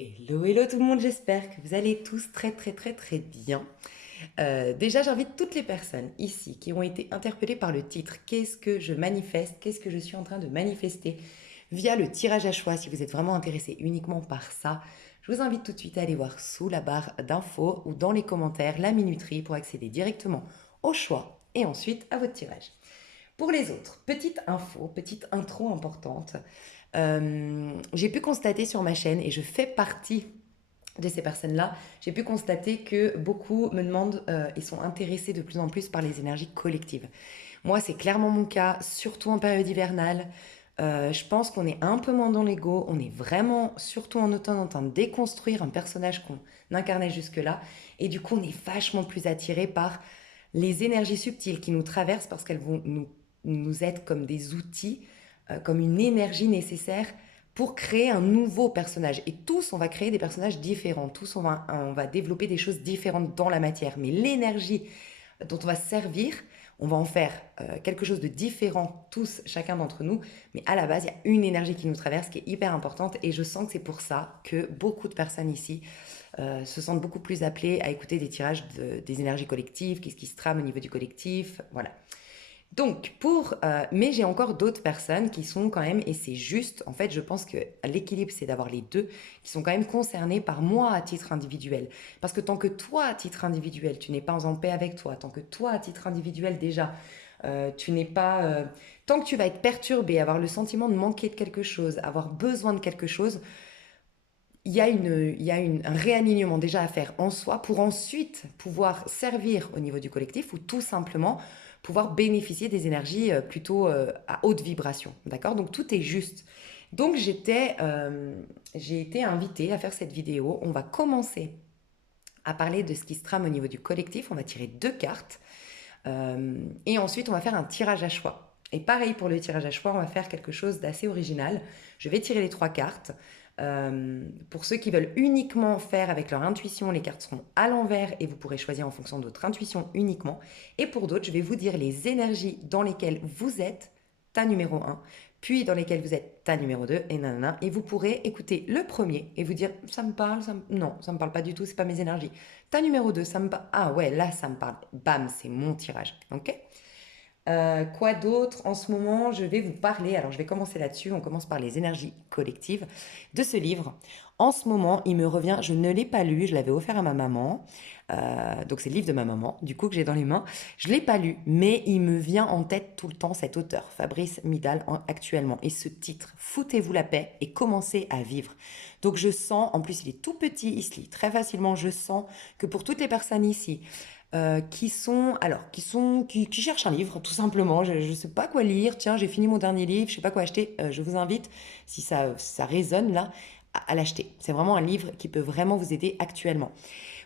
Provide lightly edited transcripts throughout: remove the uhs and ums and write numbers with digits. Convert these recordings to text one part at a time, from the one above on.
Hello, hello tout le monde, j'espère que vous allez tous très bien. Déjà, j'invite toutes les personnes ici qui ont été interpellées par le titre «Qu'est-ce que je manifeste? Qu'est-ce que je suis en train de manifester?» via le tirage à choix, si vous êtes vraiment intéressé uniquement par ça, je vous invite tout de suite à aller voir sous la barre d'infos ou dans les commentaires la minuterie pour accéder directement au choix et ensuite à votre tirage. Pour les autres, petite info, petite intro importante. J'ai pu constater sur ma chaîne, et je fais partie de ces personnes-là, j'ai pu constater que beaucoup me demandent et sont intéressés de plus en plus par les énergies collectives. Moi, c'est clairement mon cas, surtout en période hivernale. Je pense qu'on est un peu moins dans l'ego, on est vraiment, surtout en automne, en train de déconstruire un personnage qu'on incarnait jusque-là, et du coup, on est vachement plus attiré par les énergies subtiles qui nous traversent parce qu'elles vont nous être comme des outils, comme une énergie nécessaire pour créer un nouveau personnage. Et tous, on va créer des personnages différents. Tous, on va développer des choses différentes dans la matière. Mais l'énergie dont on va se servir, on va en faire quelque chose de différent, tous, chacun d'entre nous. Mais à la base, il y a une énergie qui nous traverse qui est hyper importante. Et je sens que c'est pour ça que beaucoup de personnes ici se sentent beaucoup plus appelées à écouter des tirages des énergies collectives, qu'est-ce qui se trame au niveau du collectif. Voilà. Donc, mais j'ai encore d'autres personnes qui sont quand même, et c'est juste, en fait, je pense que l'équilibre, c'est d'avoir les deux, qui sont quand même concernés par moi à titre individuel. Parce que tant que toi, à titre individuel, tu n'es pas en paix avec toi, tant que toi, à titre individuel, déjà, tu n'es pas... tant que tu vas être perturbé, avoir le sentiment de manquer de quelque chose, avoir besoin de quelque chose, un réalignement déjà à faire en soi pour ensuite pouvoir servir au niveau du collectif ou tout simplement pouvoir bénéficier des énergies plutôt à haute vibration. D'accord? Donc tout est juste. Donc j'ai été invitée à faire cette vidéo. On va commencer à parler de ce qui se trame au niveau du collectif. On va tirer deux cartes et ensuite on va faire un tirage à choix. Et pareil pour le tirage à choix, on va faire quelque chose d'assez original. Je vais tirer les trois cartes. Pour ceux qui veulent uniquement faire avec leur intuition, les cartes seront à l'envers et vous pourrez choisir en fonction de votre intuition uniquement. Et pour d'autres, je vais vous dire les énergies dans lesquelles vous êtes, ta numéro un, puis dans lesquelles vous êtes ta numéro 2 et nanana. Et vous pourrez écouter le premier et vous dire ça me parle, non, ça me parle pas du tout, c'est pas mes énergies. Ta numéro 2 ça me parle. Ah ouais, là ça me parle. Bam, c'est mon tirage. Ok. Quoi d'autre en ce moment? Je vais vous parler, alors je vais commencer là-dessus, on commence par les énergies collectives de ce livre. En ce moment, il me revient, je ne l'ai pas lu, je l'avais offert à ma maman, donc c'est le livre de ma maman, du coup que j'ai dans les mains. Je ne l'ai pas lu, mais il me vient en tête tout le temps cet auteur, Fabrice Midal, actuellement, et ce titre, Foutez-vous la paix et commencez à vivre. Donc je sens, en plus il est tout petit, il se lit très facilement, je sens que pour toutes les personnes ici, qui cherchent un livre, tout simplement. Je ne sais pas quoi lire. Tiens, j'ai fini mon dernier livre, je ne sais pas quoi acheter. Je vous invite, si ça résonne là, à l'acheter. C'est vraiment un livre qui peut vraiment vous aider actuellement.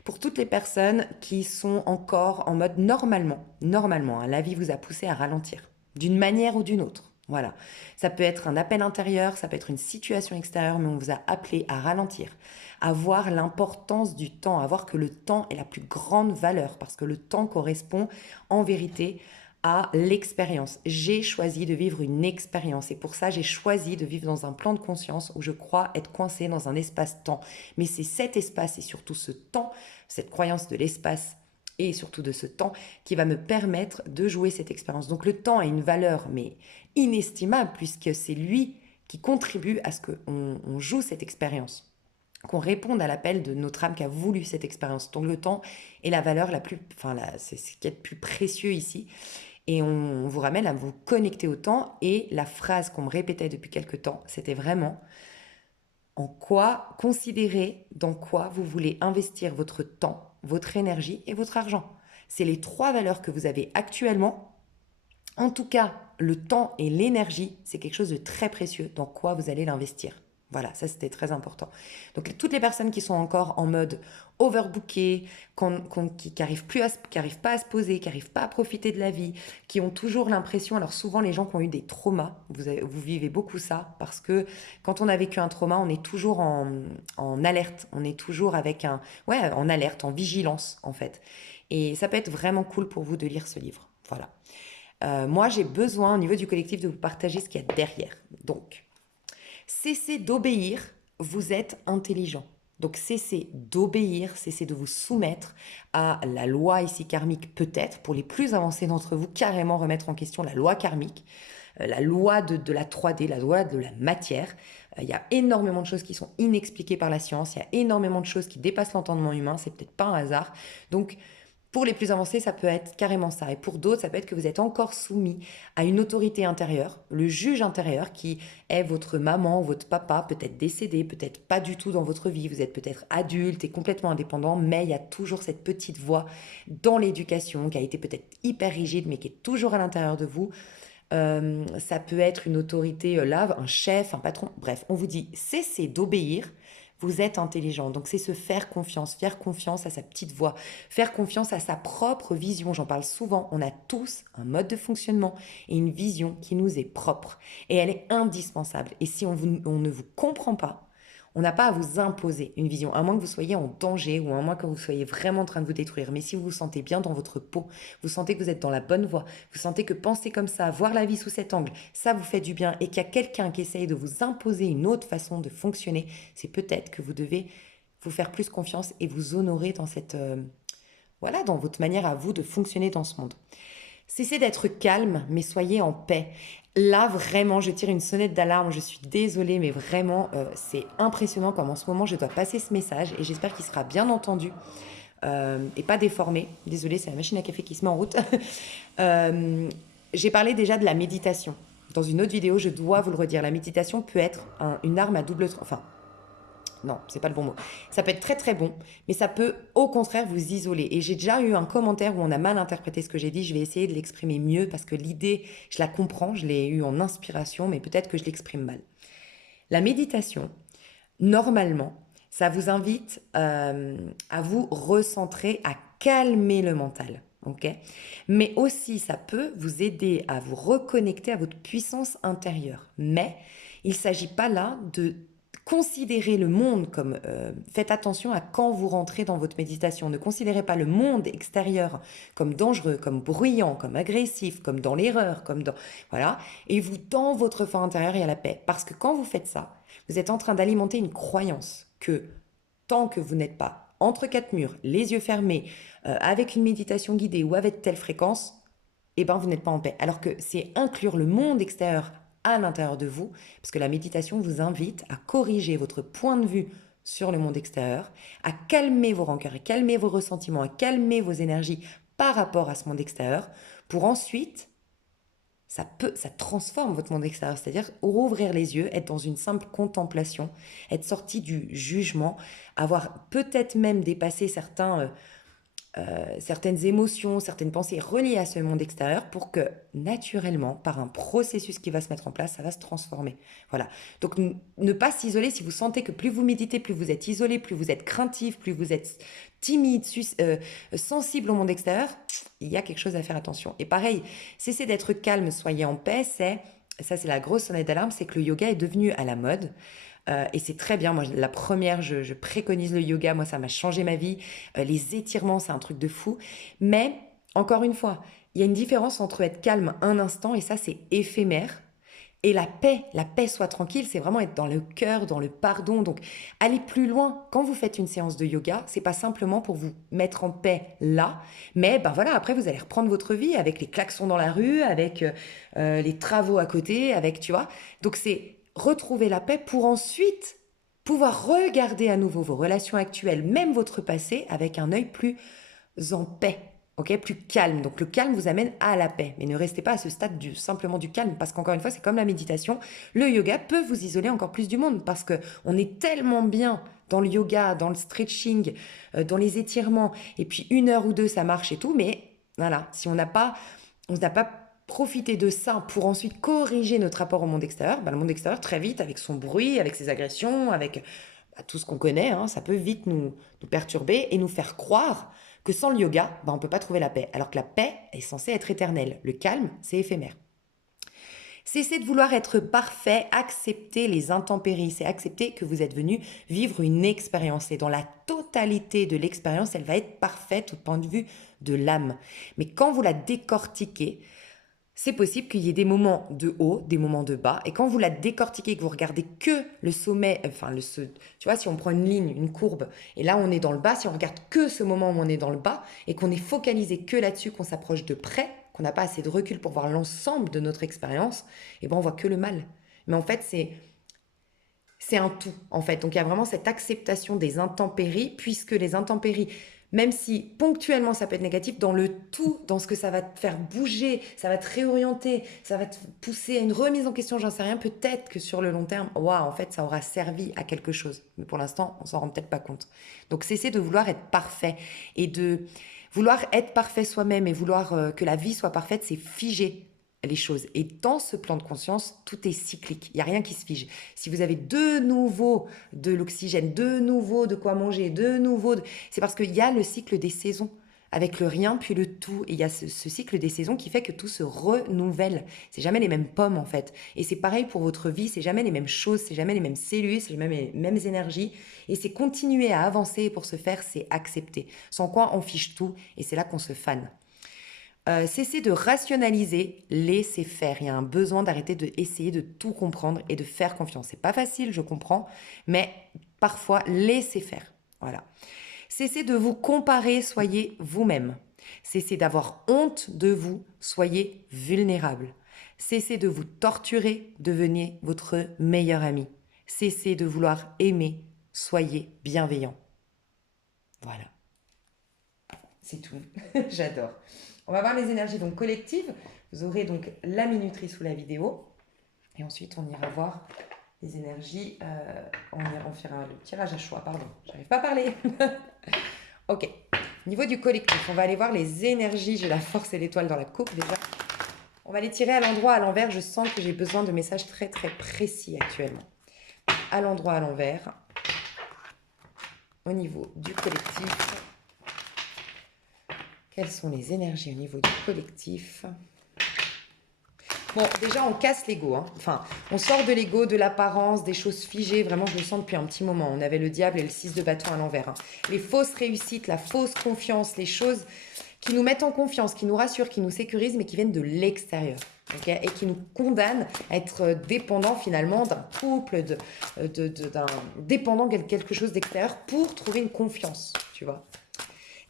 Pour toutes les personnes qui sont encore en mode normalement, hein, la vie vous a poussé à ralentir, d'une manière ou d'une autre. Voilà. Ça peut être un appel intérieur, ça peut être une situation extérieure, mais on vous a appelé à ralentir, à voir l'importance du temps, à voir que le temps est la plus grande valeur, parce que le temps correspond en vérité à l'expérience. J'ai choisi de vivre une expérience et pour ça j'ai choisi de vivre dans un plan de conscience où je crois être coincé dans un espace-temps. Mais c'est cet espace et surtout ce temps, cette croyance de l'espace et surtout de ce temps qui va me permettre de jouer cette expérience. Donc le temps a une valeur mais inestimable puisque c'est lui qui contribue à ce qu'on joue cette expérience, qu'on réponde à l'appel de notre âme qui a voulu cette expérience. Donc le temps est la valeur la plus, c'est ce qui est le plus précieux ici. Et on vous ramène à vous connecter au temps. Et la phrase qu'on me répétait depuis quelque temps, c'était vraiment en quoi, considérez dans quoi vous voulez investir votre temps, votre énergie et votre argent. C'est les trois valeurs que vous avez actuellement. En tout cas, le temps et l'énergie, c'est quelque chose de très précieux dans quoi vous allez l'investir. Voilà, ça c'était très important. Donc toutes les personnes qui sont encore en mode overbooké, qui n'arrivent pas à se poser, qui n'arrivent pas à profiter de la vie, qui ont toujours l'impression, alors souvent les gens qui ont eu des traumas, vous vivez beaucoup ça, parce que quand on a vécu un trauma, on est toujours en alerte, on est toujours en alerte, en vigilance en fait. Et ça peut être vraiment cool pour vous de lire ce livre. Voilà. Moi, j'ai besoin au niveau du collectif de vous partager ce qu'il y a derrière. Donc, cessez d'obéir, vous êtes intelligent. Donc cessez d'obéir, cessez de vous soumettre à la loi ici karmique, peut-être, pour les plus avancés d'entre vous, carrément remettre en question la loi karmique, la loi de la 3D, la loi de la matière. Il y a énormément de choses qui sont inexpliquées par la science, il y a énormément de choses qui dépassent l'entendement humain, c'est peut-être pas un hasard. Donc pour les plus avancés, ça peut être carrément ça. Et pour d'autres, ça peut être que vous êtes encore soumis à une autorité intérieure, le juge intérieur qui est votre maman, votre papa, peut-être décédé, peut-être pas du tout dans votre vie. Vous êtes peut-être adulte et complètement indépendant, mais il y a toujours cette petite voix dans l'éducation qui a été peut-être hyper rigide, mais qui est toujours à l'intérieur de vous. Ça peut être une autorité là, un chef, un patron. Bref, on vous dit cessez d'obéir. Vous êtes intelligent. Donc, c'est se faire confiance à sa petite voix, faire confiance à sa propre vision. J'en parle souvent. On a tous un mode de fonctionnement et une vision qui nous est propre. Et elle est indispensable. Et si on ne vous comprend pas, on n'a pas à vous imposer une vision, à moins que vous soyez en danger ou à moins que vous soyez vraiment en train de vous détruire. Mais si vous vous sentez bien dans votre peau, vous sentez que vous êtes dans la bonne voie, vous sentez que penser comme ça, voir la vie sous cet angle, ça vous fait du bien et qu'il y a quelqu'un qui essaye de vous imposer une autre façon de fonctionner, c'est peut-être que vous devez vous faire plus confiance et vous honorer dans cette, voilà, dans votre manière à vous de fonctionner dans ce monde. Cessez d'être calme, mais soyez en paix. Là, vraiment, je tire une sonnette d'alarme. Je suis désolée, mais vraiment, c'est impressionnant comme en ce moment, je dois passer ce message et j'espère qu'il sera bien entendu et pas déformé. Désolée, c'est la machine à café qui se met en route. J'ai parlé déjà de la méditation. Dans une autre vidéo, je dois vous le redire, la méditation peut être une arme à double... Enfin, non, c'est pas le bon mot. Ça peut être très très bon, mais ça peut au contraire vous isoler. Et j'ai déjà eu un commentaire où on a mal interprété ce que j'ai dit. Je vais essayer de l'exprimer mieux parce que l'idée, je la comprends, je l'ai eue en inspiration, mais peut-être que je l'exprime mal. La méditation, normalement, ça vous invite à vous recentrer, à calmer le mental. Ok. Mais aussi, ça peut vous aider à vous reconnecter à votre puissance intérieure. Mais il ne s'agit pas là de considérez le monde comme... faites attention à quand vous rentrez dans votre méditation. Ne considérez pas le monde extérieur comme dangereux, comme bruyant, comme agressif, comme dans l'erreur, comme dans... Voilà. Et vous, dans votre fort intérieur, il y a la paix. Parce que quand vous faites ça, vous êtes en train d'alimenter une croyance que tant que vous n'êtes pas entre quatre murs, les yeux fermés, avec une méditation guidée ou avec telle fréquence, eh ben vous n'êtes pas en paix. Alors que c'est inclure le monde extérieur à l'intérieur de vous, parce que la méditation vous invite à corriger votre point de vue sur le monde extérieur, à calmer vos rancœurs, à calmer vos ressentiments, à calmer vos énergies par rapport à ce monde extérieur, pour ensuite, ça transforme votre monde extérieur, c'est-à-dire rouvrir les yeux, être dans une simple contemplation, être sorti du jugement, avoir peut-être même dépassé certaines émotions, certaines pensées reliées à ce monde extérieur pour que naturellement, par un processus qui va se mettre en place, ça va se transformer. Voilà. Donc ne pas s'isoler si vous sentez que plus vous méditez, plus vous êtes isolé, plus vous êtes craintif, plus vous êtes timide, sensible au monde extérieur, il y a quelque chose à faire attention. Et pareil, cessez d'être calme, soyez en paix, ça c'est la grosse sonnette d'alarme, c'est que le yoga est devenu à la mode. Et c'est très bien. Moi, la première, je préconise le yoga. Moi, ça m'a changé ma vie. Les étirements, c'est un truc de fou. Mais, encore une fois, il y a une différence entre être calme un instant, et ça, c'est éphémère, et la paix soit tranquille, c'est vraiment être dans le cœur, dans le pardon. Donc, aller plus loin. Quand vous faites une séance de yoga, c'est pas simplement pour vous mettre en paix là, mais ben voilà, après vous allez reprendre votre vie avec les klaxons dans la rue, avec les travaux à côté, avec, tu vois. Donc, c'est retrouver la paix pour ensuite pouvoir regarder à nouveau vos relations actuelles, même votre passé, avec un œil plus en paix, ok, plus calme. Donc le calme vous amène à la paix, mais ne restez pas à ce stade simplement du calme, parce qu'encore une fois, c'est comme la méditation, le yoga peut vous isoler encore plus du monde, parce que on est tellement bien dans le yoga, dans le stretching, dans les étirements, et puis 1 heure ou 2, ça marche et tout, mais voilà, si on n'a pas profiter de ça pour ensuite corriger notre rapport au monde extérieur, le monde extérieur, très vite, avec son bruit, avec ses agressions, avec tout ce qu'on connaît, hein, ça peut vite nous perturber et nous faire croire que sans le yoga, on ne peut pas trouver la paix. Alors que la paix est censée être éternelle. Le calme, c'est éphémère. Cessez de vouloir être parfait, acceptez les intempéries, c'est accepter que vous êtes venu vivre une expérience. Et dans la totalité de l'expérience, elle va être parfaite au point de vue de l'âme. Mais quand vous la décortiquez, c'est possible qu'il y ait des moments de haut, des moments de bas. Et quand vous la décortiquez, que vous regardez que le sommet, tu vois, si on prend une ligne, une courbe, et là on est dans le bas, si on regarde que ce moment où on est dans le bas, et qu'on est focalisé que là-dessus, qu'on s'approche de près, qu'on n'a pas assez de recul pour voir l'ensemble de notre expérience, et ben on voit que le mal. Mais en fait, c'est un tout, en fait. Donc, il y a vraiment cette acceptation des intempéries, puisque les intempéries, même si ponctuellement ça peut être négatif, dans le tout, dans ce que ça va te faire bouger, ça va te réorienter, ça va te pousser à une remise en question, j'en sais rien, peut-être que sur le long terme, waouh, en fait, ça aura servi à quelque chose. Mais pour l'instant, on s'en rend peut-être pas compte. Donc, cessez de vouloir être parfait et de vouloir être parfait soi-même et vouloir que la vie soit parfaite, c'est figer les choses. Et dans ce plan de conscience, tout est cyclique. Il n'y a rien qui se fige. Si vous avez de nouveau de l'oxygène, de nouveau de quoi manger, de nouveau... C'est parce qu'il y a le cycle des saisons avec le rien puis le tout. Et il y a ce cycle des saisons qui fait que tout se renouvelle. C'est jamais les mêmes pommes en fait. Et c'est pareil pour votre vie, c'est jamais les mêmes choses, c'est jamais les mêmes cellules, c'est jamais les mêmes énergies. Et c'est continuer à avancer. Et pour ce faire, c'est accepter. Sans quoi on fiche tout et c'est là qu'on se fane. Cessez de rationaliser, laissez faire. Il y a un besoin d'arrêter d'essayer de tout comprendre et de faire confiance. C'est pas facile, je comprends, mais parfois laissez faire. Voilà. Cessez de vous comparer, soyez vous-même. Cessez d'avoir honte de vous, soyez vulnérable. Cessez de vous torturer, devenez votre meilleur ami. Cessez de vouloir aimer, soyez bienveillant. Voilà, c'est tout. J'adore. On va voir les énergies donc collectives. Vous aurez donc la minuterie sous la vidéo. Et ensuite, on ira voir les énergies. On fera le tirage à choix, pardon. J'arrive pas à parler. Ok. Au niveau du collectif, on va aller voir les énergies. J'ai la force et l'étoile dans la coupe déjà. On va les tirer à l'endroit, à l'envers. Je sens que j'ai besoin de messages très très précis actuellement. À l'endroit, à l'envers. Au niveau du collectif. Quelles sont les énergies au niveau du collectif? Bon, déjà, on casse l'ego. Hein. Enfin, on sort de l'ego, de l'apparence, des choses figées. Vraiment, je le sens depuis un petit moment. On avait le diable et le 6 de bâton à l'envers. Hein. Les fausses réussites, la fausse confiance, les choses qui nous mettent en confiance, qui nous rassurent, qui nous sécurisent, mais qui viennent de l'extérieur. Okay, et qui nous condamnent à être dépendants finalement d'un couple, d'un dépendant de quelque chose d'extérieur pour trouver une confiance, tu vois.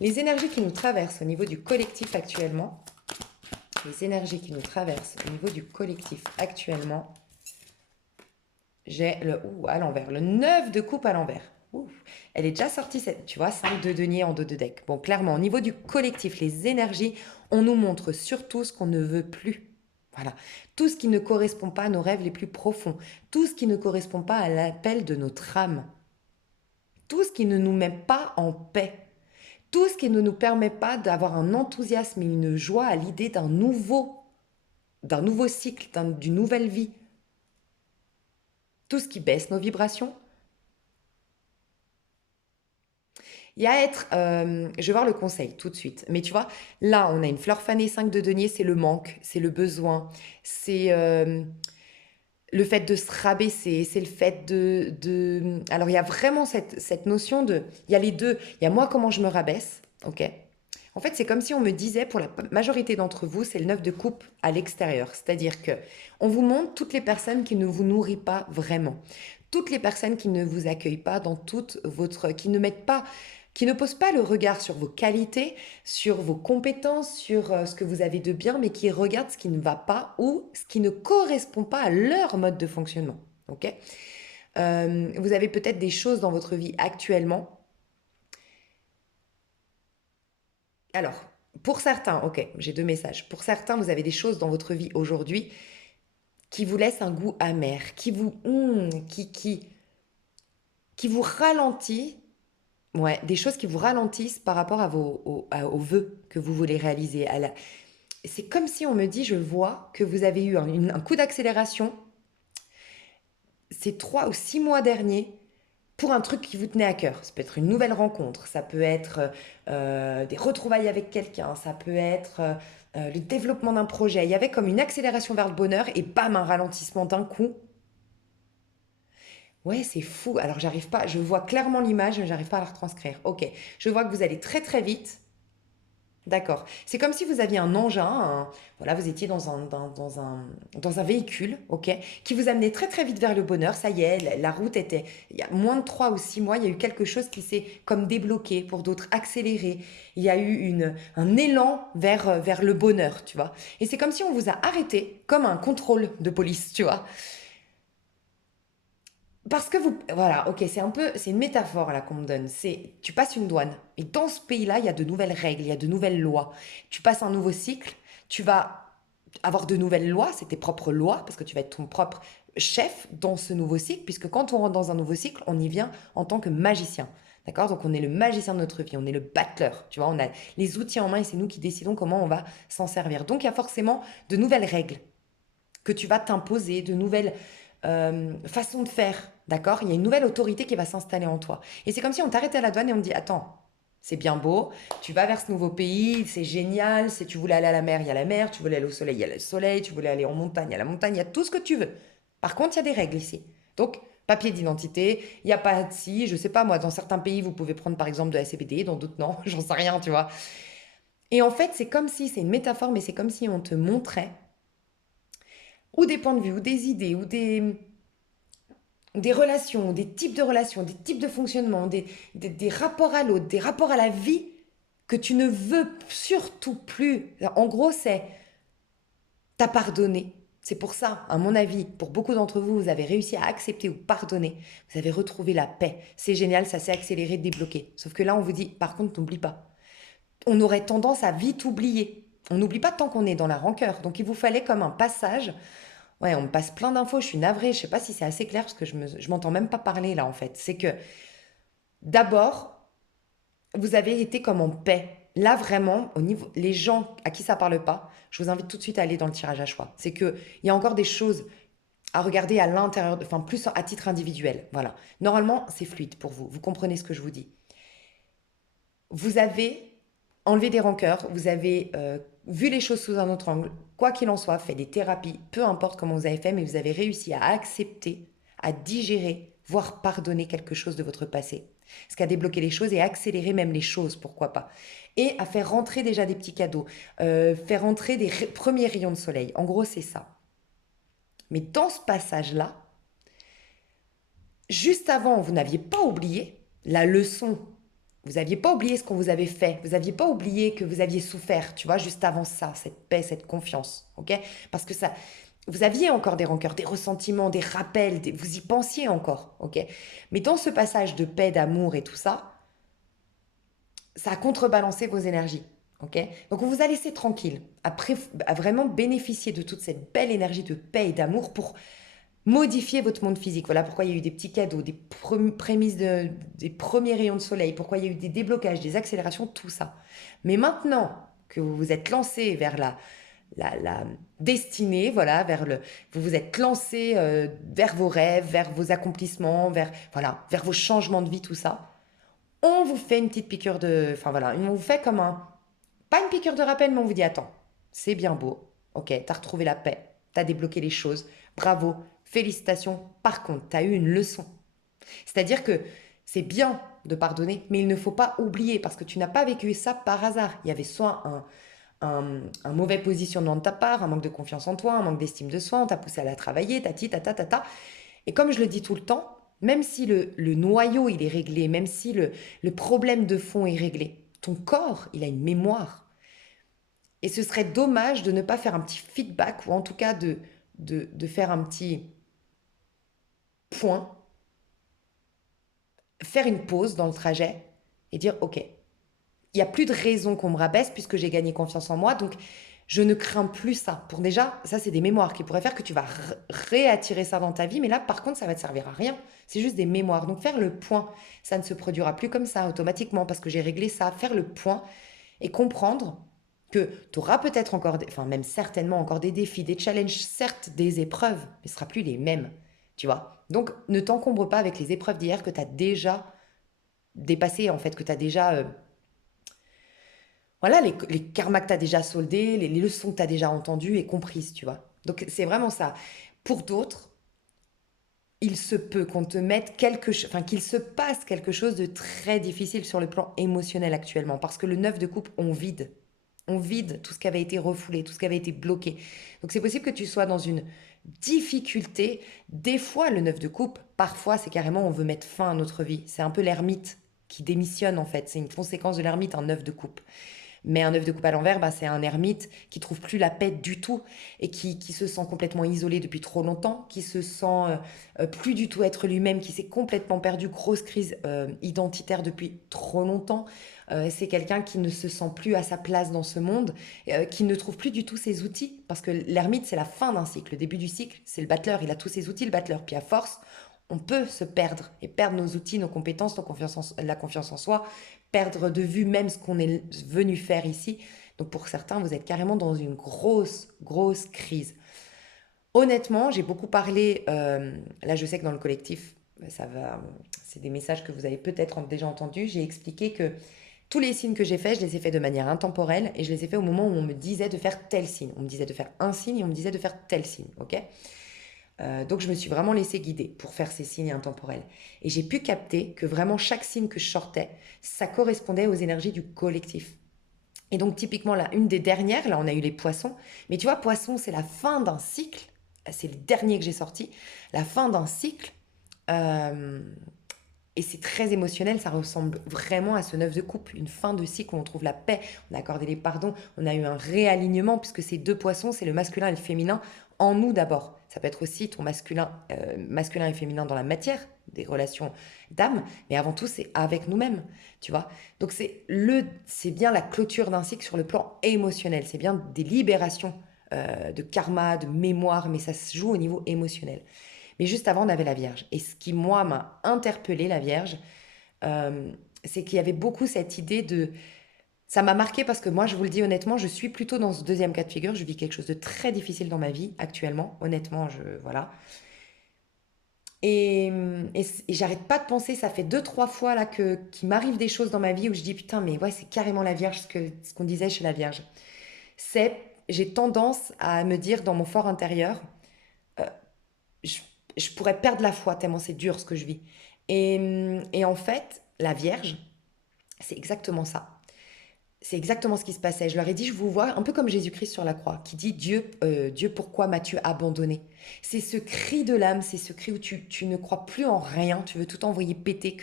Les énergies qui nous traversent au niveau du collectif actuellement, j'ai à l'envers, le 9 de coupe à l'envers. Elle est déjà sortie, tu vois, 5 de denier en dos de deck. Bon, clairement, au niveau du collectif, les énergies, on nous montre surtout ce qu'on ne veut plus. Voilà, tout ce qui ne correspond pas à nos rêves les plus profonds, tout ce qui ne correspond pas à l'appel de notre âme, tout ce qui ne nous met pas en paix. Tout ce qui ne nous permet pas d'avoir un enthousiasme et une joie à l'idée d'un nouveau cycle, d'une nouvelle vie. Tout ce qui baisse nos vibrations. Il y a je vais voir le conseil tout de suite. Mais tu vois, là, on a une fleur fanée 5 de denier, c'est le manque, c'est le besoin, c'est le fait de se rabaisser, c'est le fait Alors, il y a vraiment cette notion de... Il y a les deux. Il y a moi, comment je me rabaisse, ok. En fait, c'est comme si on me disait, pour la majorité d'entre vous, c'est le 9 de coupe à l'extérieur. C'est-à-dire que on vous montre toutes les personnes qui ne vous nourrissent pas vraiment. Toutes les personnes qui ne vous accueillent pas dans toute votre... qui ne posent pas le regard sur vos qualités, sur vos compétences, sur ce que vous avez de bien, mais qui regardent ce qui ne va pas ou ce qui ne correspond pas à leur mode de fonctionnement. Ok. Vous avez peut-être des choses dans votre vie actuellement. Alors, pour certains, ok, j'ai 2 messages. Pour certains, vous avez des choses dans votre vie aujourd'hui qui vous laissent un goût amer, qui vous ralentit. Ouais, des choses qui vous ralentissent par rapport à aux vœux que vous voulez réaliser. C'est comme si on me dit, je vois que vous avez eu un coup d'accélération ces 3 ou 6 mois derniers pour un truc qui vous tenait à cœur. Ça peut être une nouvelle rencontre, ça peut être des retrouvailles avec quelqu'un, ça peut être le développement d'un projet. Il y avait comme une accélération vers le bonheur et bam, un ralentissement d'un coup. Ouais, c'est fou. Alors, j'arrive pas, je vois clairement l'image, mais j'arrive pas à la retranscrire. Ok, je vois que vous allez très très vite D'accord. C'est comme si vous aviez un engin, voilà, vous étiez dans un véhicule, ok, qui vous amenait très très vite vers le bonheur. Ça y est, la route était, il y a moins de 3 ou 6 mois, il y a eu quelque chose qui s'est comme débloqué, pour d'autres accéléré. Il y a eu un élan vers le bonheur, tu vois. Et c'est comme si on vous a arrêté, comme un contrôle de police, tu vois. Parce que vous, voilà, ok, c'est une métaphore là qu'on me donne. C'est, tu passes une douane et dans ce pays-là, il y a de nouvelles règles, il y a de nouvelles lois. Tu passes un nouveau cycle, tu vas avoir de nouvelles lois, c'est tes propres lois parce que tu vas être ton propre chef dans ce nouveau cycle, puisque quand on rentre dans un nouveau cycle, on y vient en tant que magicien. D'accord? Donc on est le magicien de notre vie, on est le battleur, tu vois, on a les outils en main et c'est nous qui décidons comment on va s'en servir. Donc il y a forcément de nouvelles règles que tu vas t'imposer, de nouvelles façons de faire, d'accord? Il y a une nouvelle autorité qui va s'installer en toi. Et c'est comme si on t'arrêtait à la douane et on te dit, attends, c'est bien beau, tu vas vers ce nouveau pays, c'est génial, si tu voulais aller à la mer, il y a la mer, tu voulais aller au soleil, il y a le soleil, tu voulais aller en montagne, il y a la montagne, il y a tout ce que tu veux. Par contre, il y a des règles ici. Donc, papier d'identité, il n'y a pas de si, je sais pas moi, dans certains pays, vous pouvez prendre par exemple de la CBD, dans d'autres non, j'en sais rien, tu vois. Et en fait, c'est comme si, c'est une métaphore, mais c'est comme si on te montrait ou des points de vue, ou des idées, ou des relations, des types de relations, des types de fonctionnement, des rapports à l'autre, des rapports à la vie que tu ne veux surtout plus. En gros, c'est t'as pardonné. C'est pour ça, à mon avis, pour beaucoup d'entre vous, vous avez réussi à accepter ou pardonner. Vous avez retrouvé la paix. C'est génial, ça s'est accéléré, débloqué. Sauf que là, on vous dit, par contre, n'oublie pas. On aurait tendance à vite oublier. On n'oublie pas tant qu'on est dans la rancœur. Donc, il vous fallait comme un passage. Ouais, on me passe plein d'infos, je suis navrée, je sais pas si c'est assez clair parce que je m'entends même pas parler là en fait. C'est que d'abord, vous avez été comme en paix. Là vraiment, au niveau, les gens à qui ça parle pas, je vous invite tout de suite à aller dans le tirage à choix. C'est que il y a encore des choses à regarder à l'intérieur, enfin plus à titre individuel. Voilà. Normalement, c'est fluide pour vous. Vous comprenez ce que je vous dis. Vous avez enlevé des rancœurs, vous avez vu les choses sous un autre angle, quoi qu'il en soit, fait des thérapies, peu importe comment vous avez fait, mais vous avez réussi à accepter, à digérer, voire pardonner quelque chose de votre passé. Ce qui a débloqué les choses et accéléré même les choses, pourquoi pas. Et à faire rentrer déjà des petits cadeaux, faire rentrer des premiers rayons de soleil. En gros, c'est ça. Mais dans ce passage-là, juste avant, vous n'aviez pas oublié la leçon. Vous n'aviez pas oublié ce qu'on vous avait fait. Vous n'aviez pas oublié que vous aviez souffert, tu vois, juste avant ça, cette paix, cette confiance, ok? Parce que ça, vous aviez encore des rancœurs, des ressentiments, des rappels, vous y pensiez encore, ok? Mais dans ce passage de paix, d'amour et tout ça, ça a contrebalancé vos énergies, ok? Donc on vous a laissé tranquille, après, à vraiment bénéficier de toute cette belle énergie de paix et d'amour pour modifier votre monde physique. Voilà pourquoi il y a eu des petits cadeaux, des prémices des premiers rayons de soleil, pourquoi il y a eu des déblocages, des accélérations, tout ça. Mais maintenant que vous vous êtes lancé vers la destinée, voilà, vous vous êtes lancé vers vos rêves, vers vos accomplissements, voilà, vers vos changements de vie, tout ça, on vous fait une petite piqûre enfin voilà, on vous fait comme pas une piqûre de rappel, mais on vous dit, attends, c'est bien beau, ok, t'as retrouvé la paix, t'as débloqué les choses, bravo, félicitations. Par contre, t'as eu une leçon. C'est-à-dire que c'est bien de pardonner, mais il ne faut pas oublier, parce que tu n'as pas vécu ça par hasard. Il y avait soit un mauvais positionnement de ta part, un manque de confiance en toi, un manque d'estime de soi, on t'a poussé à la travailler, tati, tata, tata. Et comme je le dis tout le temps, même si le noyau il est réglé, même si le problème de fond est réglé, ton corps, il a une mémoire. Et ce serait dommage de ne pas faire un petit feedback, ou en tout cas de faire un petit point, faire une pause dans le trajet et dire, OK, il n'y a plus de raison qu'on me rabaisse puisque j'ai gagné confiance en moi, donc je ne crains plus ça. Pour déjà, ça c'est des mémoires qui pourraient faire que tu vas réattirer ça dans ta vie, mais là par contre ça va te servir à rien. C'est juste des mémoires. Donc faire le point, ça ne se produira plus comme ça automatiquement parce que j'ai réglé ça. Faire le point et comprendre que tu auras peut-être encore, enfin même certainement encore des défis, des challenges, certes des épreuves, mais ce ne sera plus les mêmes, tu vois. Donc ne t'encombre pas avec les épreuves d'hier que tu as déjà dépassées, en fait, que tu as déjà, voilà, les karmas que tu as déjà soldés, les leçons que tu as déjà entendues et comprises, tu vois. Donc c'est vraiment ça. Pour d'autres, il se peut qu'on te mette quelque chose, enfin qu'il se passe quelque chose de très difficile sur le plan émotionnel actuellement, parce que le 9 de coupe, on vide. On vide tout ce qui avait été refoulé, tout ce qui avait été bloqué. Donc c'est possible que tu sois dans une difficulté. Des fois, le 9 de coupe, parfois c'est carrément on veut mettre fin à notre vie. C'est un peu l'ermite qui démissionne en fait. C'est une conséquence de l'ermite, un 9 de coupe. Mais un œuf de coupe à l'envers, bah, c'est un ermite qui trouve plus la paix du tout et qui se sent complètement isolé depuis trop longtemps, qui se sent plus du tout être lui-même, qui s'est complètement perdu, grosse crise identitaire depuis trop longtemps. C'est quelqu'un qui ne se sent plus à sa place dans ce monde, qui ne trouve plus du tout ses outils, parce que l'ermite, c'est la fin d'un cycle. Le début du cycle, c'est le battleur, il a tous ses outils, le battleur. Puis à force, on peut se perdre et perdre nos outils, nos compétences, la confiance en soi, perdre de vue même ce qu'on est venu faire ici. Donc pour certains, vous êtes carrément dans une grosse, grosse crise. Honnêtement, j'ai beaucoup parlé, là je sais que dans le collectif, ça va, c'est des messages que vous avez peut-être déjà entendus, j'ai expliqué que tous les signes que j'ai faits, je les ai faits de manière intemporelle et je les ai faits au moment où on me disait de faire tel signe. On me disait de faire un signe et on me disait de faire tel signe, ok. Donc je me suis vraiment laissée guider pour faire ces signes intemporels. Et j'ai pu capter que vraiment chaque signe que je sortais, ça correspondait aux énergies du collectif. Et donc typiquement là, une des dernières, là on a eu les poissons. Mais tu vois, poisson, c'est la fin d'un cycle. C'est le dernier que j'ai sorti. La fin d'un cycle. Euh, et c'est très émotionnel, ça ressemble vraiment à ce 9 de coupe, une fin de cycle où on trouve la paix, on a accordé les pardons, on a eu un réalignement, puisque ces deux poissons, c'est le masculin et le féminin en nous d'abord. Ça peut être aussi ton masculin et féminin dans la matière, des relations d'âme, mais avant tout, c'est avec nous-mêmes, tu vois. Donc c'est bien la clôture d'un cycle sur le plan émotionnel, c'est bien des libérations de karma, de mémoire, mais ça se joue au niveau émotionnel. Mais juste avant, on avait la Vierge. Et ce qui, moi, m'a interpellée, la Vierge, euh, c'est qu'il y avait beaucoup cette idée de... Ça m'a marqué parce que moi, je vous le dis honnêtement, je suis plutôt dans ce deuxième cas de figure. Je vis quelque chose de très difficile dans ma vie actuellement. Honnêtement, voilà. Et j'arrête pas de penser, ça fait deux, trois fois là qu'il m'arrive des choses dans ma vie où je dis putain, mais ouais, c'est carrément la Vierge, ce qu'on disait chez la Vierge. C'est, j'ai tendance à me dire dans mon fort intérieur, euh, je, je pourrais perdre la foi tellement c'est dur ce que je vis. Et en fait, la Vierge, c'est exactement ça. C'est exactement ce qui se passait. Je leur ai dit, je vous vois, un peu comme Jésus-Christ sur la croix, qui dit, Dieu, pourquoi m'as-tu abandonné? C'est ce cri de l'âme, c'est ce cri où tu ne crois plus en rien, tu veux tout envoyer péter.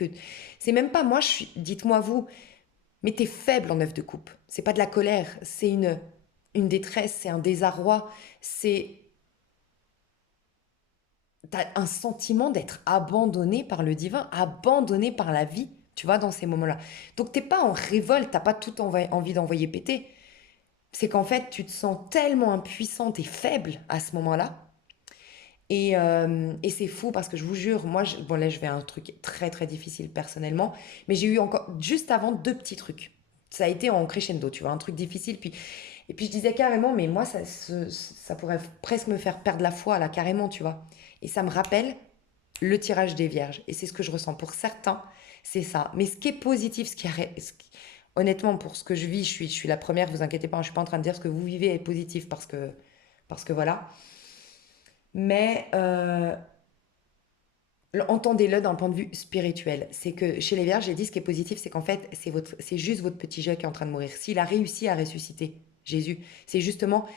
C'est même pas moi, dites-moi vous, mais t'es faible en œuf de coupe. C'est pas de la colère, c'est une détresse, c'est un désarroi, c'est t'as un sentiment d'être abandonné par le divin, abandonné par la vie, tu vois, dans ces moments-là. Donc t'es pas en révolte, t'as pas tout envie d'envoyer péter. C'est qu'en fait, tu te sens tellement impuissante et faible à ce moment-là. Et c'est fou parce que je vous jure, moi, bon là, je vais à un truc très très difficile personnellement, mais j'ai eu encore juste avant deux petits trucs. Ça a été en crescendo, tu vois, un truc difficile. Et puis je disais carrément, mais moi, ça pourrait presque me faire perdre la foi, là, carrément, tu vois. Et ça me rappelle le tirage des vierges. Et c'est ce que je ressens. Pour certains, c'est ça. Mais ce qui est positif, honnêtement, pour ce que je vis, je suis la première, vous inquiétez pas, je suis pas en train de dire ce que vous vivez est positif parce que voilà. Mais entendez-le d'un point de vue spirituel. C'est que chez les vierges, j'ai dit ce qui est positif, c'est qu'en fait, c'est juste votre petit jeu qui est en train de mourir. S'il a réussi à ressusciter Jésus, c'est justement,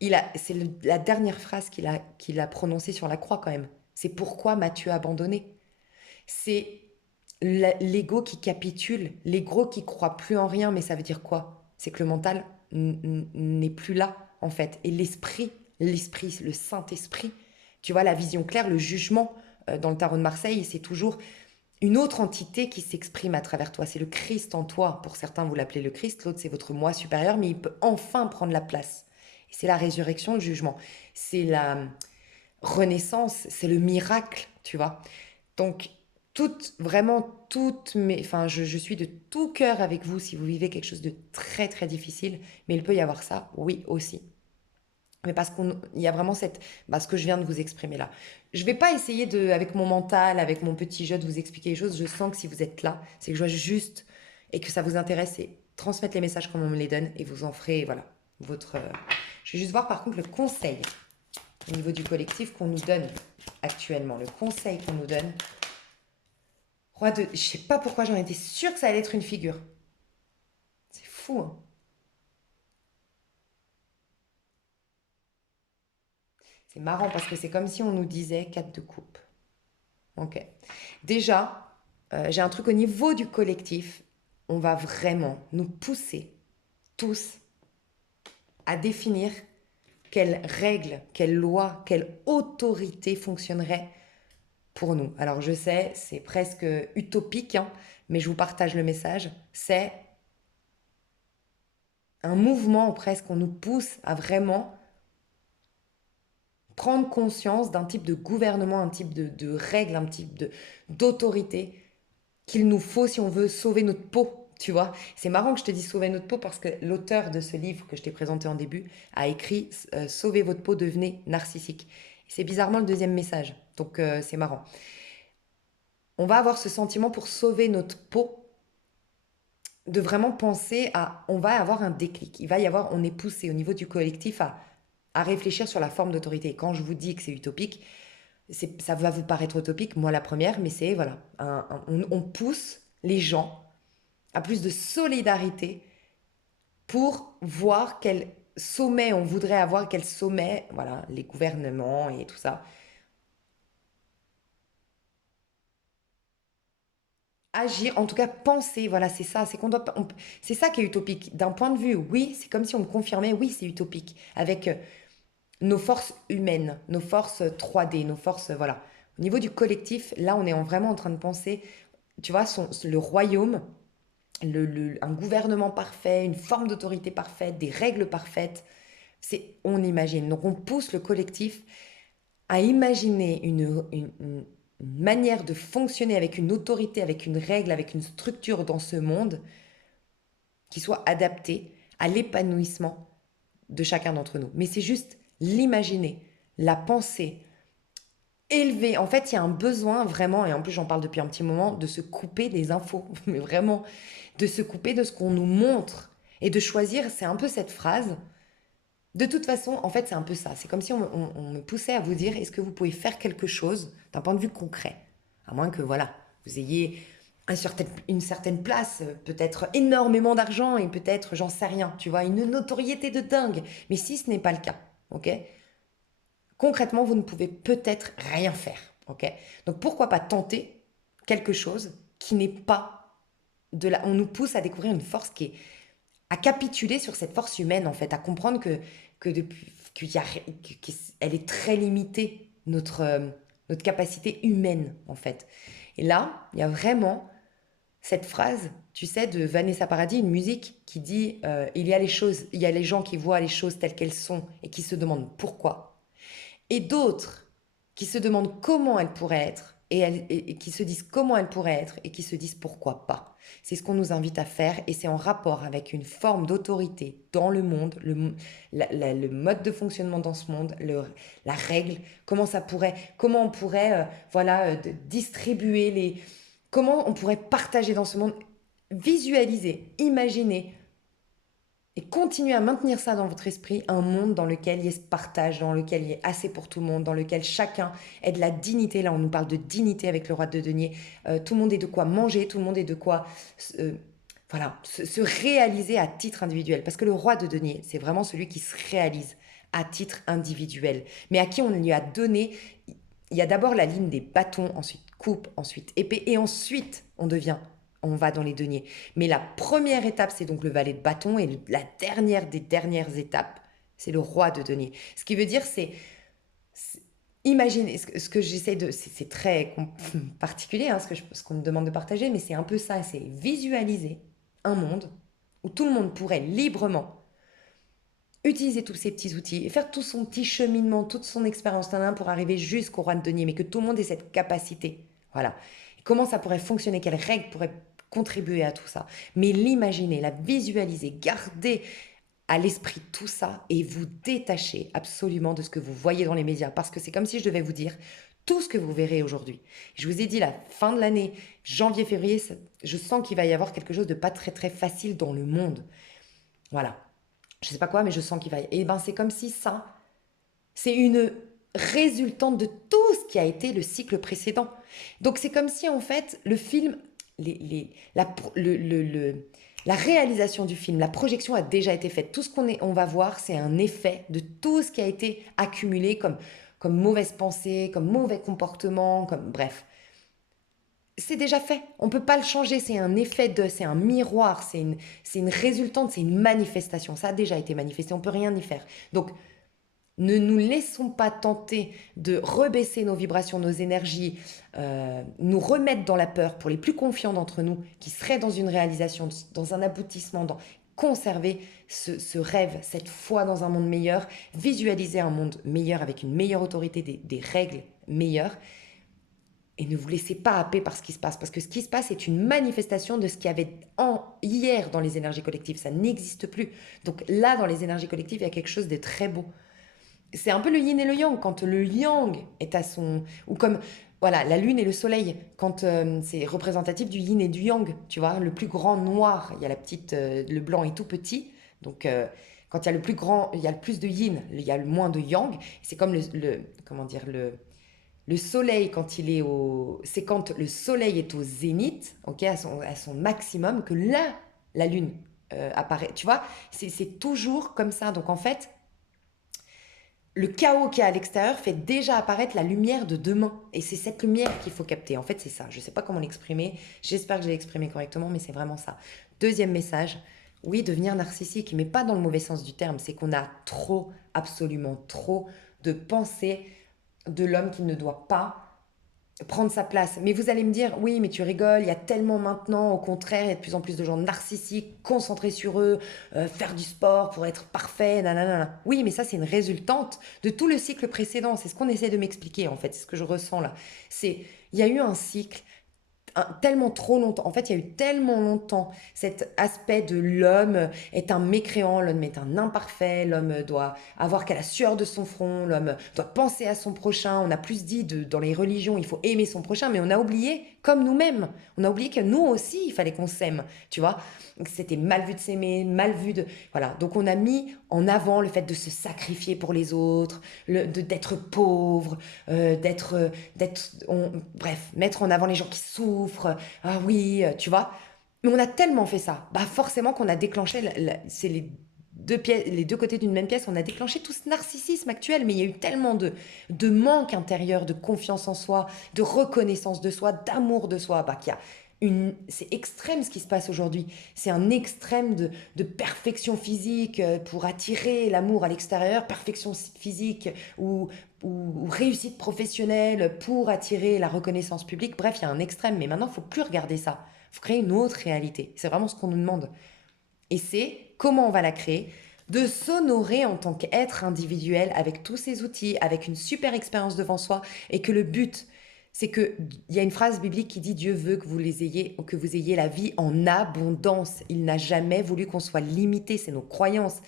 la dernière phrase qu'il a prononcée sur la croix quand même. C'est pourquoi m'as-tu abandonné? C'est l'ego qui capitule, l'ego qui croit plus en rien, mais ça veut dire quoi? C'est que le mental n'est plus là, en fait. Et l'esprit, le Saint-Esprit, tu vois, la vision claire, le jugement, dans le tarot de Marseille, c'est toujours une autre entité qui s'exprime à travers toi. C'est le Christ en toi. Pour certains, vous l'appelez le Christ, l'autre, c'est votre moi supérieur, mais il peut enfin prendre la place. Et c'est la résurrection, le jugement. C'est la renaissance, c'est le miracle, tu vois. Donc, enfin, je suis de tout cœur avec vous si vous vivez quelque chose de très très difficile, mais il peut y avoir ça, oui aussi. Mais parce qu'il y a vraiment ce que je viens de vous exprimer là. Je vais pas essayer avec mon mental, avec mon petit jeu de vous expliquer les choses. Je sens que si vous êtes là, c'est que je dois juste, et que ça vous intéresse, et transmettre les messages comme on me les donne, et vous en ferez, voilà, Je vais juste voir par contre le conseil au niveau du collectif qu'on nous donne actuellement. Le conseil qu'on nous donne. Je sais pas pourquoi j'en étais sûre que ça allait être une figure. C'est fou, hein. C'est marrant parce que c'est comme si on nous disait 4 de coupe. Ok. Déjà, j'ai un truc au niveau du collectif. On va vraiment nous pousser tous à définir quelles règles, quelles lois, quelle autorité fonctionnerait pour nous. Alors je sais, c'est presque utopique, hein, mais je vous partage le message. C'est un mouvement presque, on nous pousse à vraiment prendre conscience d'un type de gouvernement, un type de règles, un type d'autorité qu'il nous faut si on veut sauver notre peau. Tu vois, c'est marrant que je te dise sauver notre peau parce que l'auteur de ce livre que je t'ai présenté en début a écrit Sauvez votre peau, devenez narcissique. C'est bizarrement le deuxième message, donc c'est marrant. On va avoir ce sentiment pour sauver notre peau de vraiment penser à, on va avoir un déclic, il va y avoir, on est poussé au niveau du collectif à réfléchir sur la forme d'autorité. Et quand je vous dis que c'est utopique, ça va vous paraître utopique, moi la première, mais c'est, voilà, on pousse les gens à plus de solidarité pour voir quel sommet on voudrait avoir, quel sommet, voilà, les gouvernements et tout ça, agir, en tout cas penser, voilà, c'est ça, c'est qu'on doit, c'est ça qui est utopique. D'un point de vue, oui, c'est comme si on me confirmait, oui, c'est utopique, avec nos forces humaines, nos forces 3D, nos forces, voilà. Au niveau du collectif, là, on est vraiment en train de penser, tu vois, le royaume, un gouvernement parfait, une forme d'autorité parfaite, des règles parfaites, on imagine. Donc on pousse le collectif à imaginer une manière de fonctionner avec une autorité, avec une règle, avec une structure dans ce monde qui soit adaptée à l'épanouissement de chacun d'entre nous. Mais c'est juste l'imaginer, la penser, élever. En fait, il y a un besoin vraiment, et en plus j'en parle depuis un petit moment, de se couper des infos, mais vraiment, de se couper de ce qu'on nous montre et de choisir, c'est un peu cette phrase. De toute façon, en fait, c'est un peu ça. C'est comme si on me poussait à vous dire, est-ce que vous pouvez faire quelque chose d'un point de vue concret? À moins que, voilà, vous ayez une certaine place, peut-être énormément d'argent et peut-être, j'en sais rien, tu vois, une notoriété de dingue. Mais si ce n'est pas le cas, ok? Concrètement, vous ne pouvez peut-être rien faire, ok? Donc pourquoi pas tenter quelque chose qui n'est pas de la... On nous pousse à découvrir une force qui est... à capituler sur cette force humaine, en fait, à comprendre que depuis... qu'elle est très limitée, notre capacité humaine, en fait. Et là, il y a vraiment cette phrase, tu sais, de Vanessa Paradis, une musique qui dit il y a les choses, il y a les gens qui voient les choses telles qu'elles sont et qui se demandent pourquoi, et d'autres qui se demandent comment elles pourraient être et qui se disent comment elles pourraient être et qui se disent pourquoi pas. C'est ce qu'on nous invite à faire et c'est en rapport avec une forme d'autorité dans le monde, le mode de fonctionnement dans ce monde, la règle, comment on pourrait voilà, distribuer comment on pourrait partager dans ce monde, visualiser, imaginer et continuez à maintenir ça dans votre esprit, un monde dans lequel il y ait ce partage, dans lequel il y ait assez pour tout le monde, dans lequel chacun ait de la dignité. Là, on nous parle de dignité avec le roi de denier. Tout le monde ait de quoi manger, tout le monde ait de quoi voilà, se réaliser à titre individuel. Parce que le roi de denier, c'est vraiment celui qui se réalise à titre individuel. Mais à qui on lui a donné, il y a d'abord la ligne des bâtons, ensuite coupe, ensuite épée, et ensuite on va dans les deniers. Mais la première étape, c'est donc le valet de bâton, et la dernière des dernières étapes, c'est le roi de denier. Ce qui veut dire, imaginez, ce que j'essaie de... C'est très particulier, hein, ce qu'on me demande de partager, mais c'est un peu ça, c'est visualiser un monde où tout le monde pourrait librement utiliser tous ces petits outils et faire tout son petit cheminement, toute son expérience pour arriver jusqu'au roi de denier, mais que tout le monde ait cette capacité. Voilà. Et comment ça pourrait fonctionner, quelles règles pourraient contribuer à tout ça. Mais l'imaginer, la visualiser, garder à l'esprit tout ça et vous détacher absolument de ce que vous voyez dans les médias. Parce que c'est comme si je devais vous dire tout ce que vous verrez aujourd'hui. Je vous ai dit la fin de l'année, janvier, février, je sens qu'il va y avoir quelque chose de pas très très facile dans le monde. Voilà. Je sais pas quoi, mais je sens qu'il va y... Et ben c'est comme si ça, c'est une résultante de tout ce qui a été le cycle précédent. Donc c'est comme si en fait le film, la réalisation du film, la projection a déjà été faite. Tout ce on va voir, c'est un effet de tout ce qui a été accumulé comme comme mauvaise pensée, comme mauvais comportement, comme bref. C'est déjà fait. On ne peut pas le changer. C'est un effet c'est un miroir, c'est une résultante, c'est une manifestation. Ça a déjà été manifesté, on ne peut rien y faire. Donc, ne nous laissons pas tenter de rebaisser nos vibrations, nos énergies, nous remettre dans la peur pour les plus confiants d'entre nous, qui seraient dans une réalisation, dans un aboutissement, dans conserver ce rêve, cette foi dans un monde meilleur, visualiser un monde meilleur avec une meilleure autorité, des règles meilleures. Et ne vous laissez pas happer par ce qui se passe, parce que ce qui se passe est une manifestation de ce qu'il y avait hier dans les énergies collectives. Ça n'existe plus. Donc là, dans les énergies collectives, il y a quelque chose de très beau. C'est un peu le yin et le yang. Quand le yang est à son... Ou comme, voilà, la lune et le soleil, quand c'est représentatif du yin et du yang, tu vois, le plus grand noir, il y a la petite... le blanc est tout petit, donc... quand il y a le plus grand, il y a le plus de yin, il y a le moins de yang. C'est comme comment dire, le soleil, quand il est au... C'est quand le soleil est au zénith, ok, à son maximum, que là, la lune apparaît. Tu vois, c'est toujours comme ça. Donc en fait, le chaos qui est à l'extérieur fait déjà apparaître la lumière de demain. Et c'est cette lumière qu'il faut capter. En fait, c'est ça. Je ne sais pas comment l'exprimer. J'espère que je l'ai exprimé correctement, mais c'est vraiment ça. Deuxième message, oui, devenir narcissique, mais pas dans le mauvais sens du terme. C'est qu'on a trop, absolument trop, de pensées de l'homme qui ne doit pas prendre sa place. Mais vous allez me dire, oui, mais tu rigoles, il y a tellement maintenant, au contraire, il y a de plus en plus de gens narcissiques, concentrés sur eux, faire du sport pour être parfait, nanana. Oui, mais ça, c'est une résultante de tout le cycle précédent. C'est ce qu'on essaie de m'expliquer, en fait. C'est ce que je ressens là. Il y a eu un cycle tellement trop longtemps. En fait, il y a eu tellement longtemps cet aspect de l'homme est un mécréant, l'homme est un imparfait, l'homme doit avoir qu'à la sueur de son front, l'homme doit penser à son prochain. On a plus dit dans les religions, il faut aimer son prochain, mais on a oublié, comme nous-mêmes, on a oublié que nous aussi, il fallait qu'on s'aime, tu vois. C'était mal vu de s'aimer, mal vu de... Voilà, donc on a mis en avant le fait de se sacrifier pour les autres, d'être pauvre, bref, mettre en avant les gens qui souffrent. Ah oui, tu vois. Mais on a tellement fait ça. Bah forcément qu'on a déclenché, c'est les deux côtés d'une même pièce, on a déclenché tout ce narcissisme actuel, mais il y a eu tellement de manque intérieur, de confiance en soi, de reconnaissance de soi, d'amour de soi, bah, c'est extrême ce qui se passe aujourd'hui. C'est un extrême de perfection physique pour attirer l'amour à l'extérieur, perfection physique ou réussite professionnelle pour attirer la reconnaissance publique. Bref, il y a un extrême, mais maintenant, il ne faut plus regarder ça. Il faut créer une autre réalité. C'est vraiment ce qu'on nous demande. Et c'est comment on va la créer, de s'honorer en tant qu'être individuel avec tous ces outils, avec une super expérience devant soi, et que le but, c'est que il y a une phrase biblique qui dit Dieu veut que que vous ayez la vie en abondance. Il n'a jamais voulu qu'on soit limité, c'est nos croyances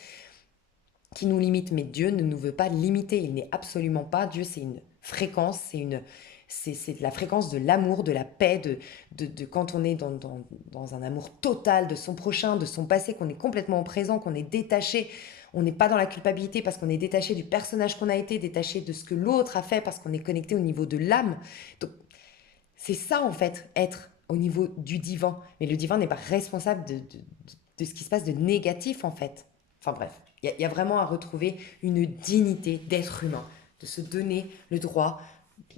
qui nous limitent, mais Dieu ne nous veut pas limiter, il n'est absolument pas. Dieu, c'est une fréquence, c'est de la fréquence de l'amour, de la paix, de quand on est dans un amour total de son prochain, de son passé, qu'on est complètement au présent, qu'on est détaché. On n'est pas dans la culpabilité parce qu'on est détaché du personnage qu'on a été, détaché de ce que l'autre a fait parce qu'on est connecté au niveau de l'âme. Donc, c'est ça, en fait, être au niveau du divin. Mais le divin n'est pas responsable de ce qui se passe de négatif, en fait. Enfin bref, il y a vraiment à retrouver une dignité d'être humain, de se donner le droit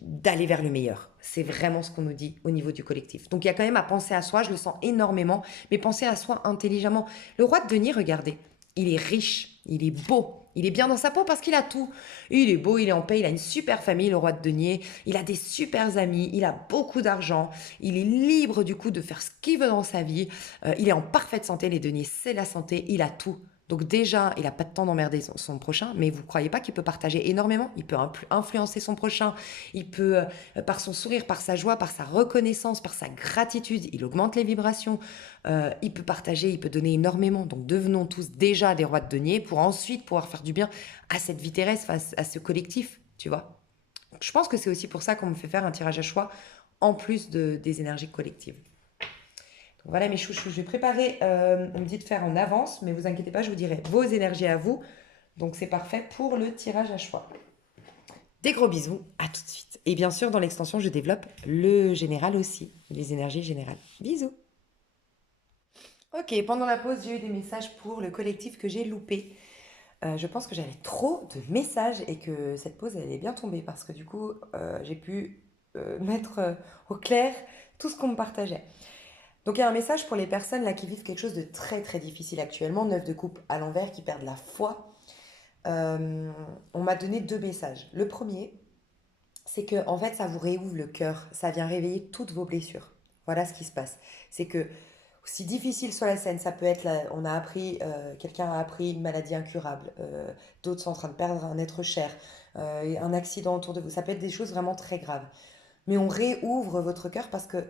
d'aller vers le meilleur. C'est vraiment ce qu'on nous dit au niveau du collectif. Donc il y a quand même à penser à soi, je le sens énormément, mais penser à soi intelligemment. Le roi de denier, regardez, il est riche, il est beau, il est bien dans sa peau parce qu'il a tout. Il est beau, il est en paix, il a une super famille, le roi de denier, il a des super amis, il a beaucoup d'argent, il est libre du coup de faire ce qu'il veut dans sa vie, il est en parfaite santé, les deniers, c'est la santé, il a tout. Donc déjà, il n'a pas de temps d'emmerder son prochain, mais vous ne croyez pas qu'il peut partager énormément? Il peut influencer son prochain, il peut, par son sourire, par sa joie, par sa reconnaissance, par sa gratitude, il augmente les vibrations, il peut partager, il peut donner énormément. Donc devenons tous déjà des rois de denier pour ensuite pouvoir faire du bien à cette vie terrestre, à ce collectif, tu vois. Je pense que c'est aussi pour ça qu'on me fait faire un tirage à choix en plus des énergies collectives. Donc voilà mes chouchous, je vais préparer, on me dit de faire en avance, mais vous inquiétez pas, je vous dirai vos énergies à vous. Donc c'est parfait pour le tirage à choix. Des gros bisous, à tout de suite. Et bien sûr, dans l'extension, je développe le général aussi, les énergies générales. Bisous. Ok, pendant la pause, j'ai eu des messages pour le collectif que j'ai loupé. Je pense que j'avais trop de messages et que cette pause, elle est bien tombée parce que du coup, j'ai pu mettre au clair tout ce qu'on me partageait. Donc il y a un message pour les personnes là qui vivent quelque chose de très très difficile actuellement, neuf de coupe à l'envers, qui perdent la foi. Euh, on m'a donné deux messages. Le premier, c'est que en fait, ça vous réouvre le cœur, ça vient réveiller toutes vos blessures. Voilà ce qui se passe. C'est que aussi difficile sur la scène, ça peut être, on a appris, quelqu'un a appris une maladie incurable, d'autres sont en train de perdre un être cher, un accident autour de vous, ça peut être des choses vraiment très graves. Mais on réouvre votre cœur parce que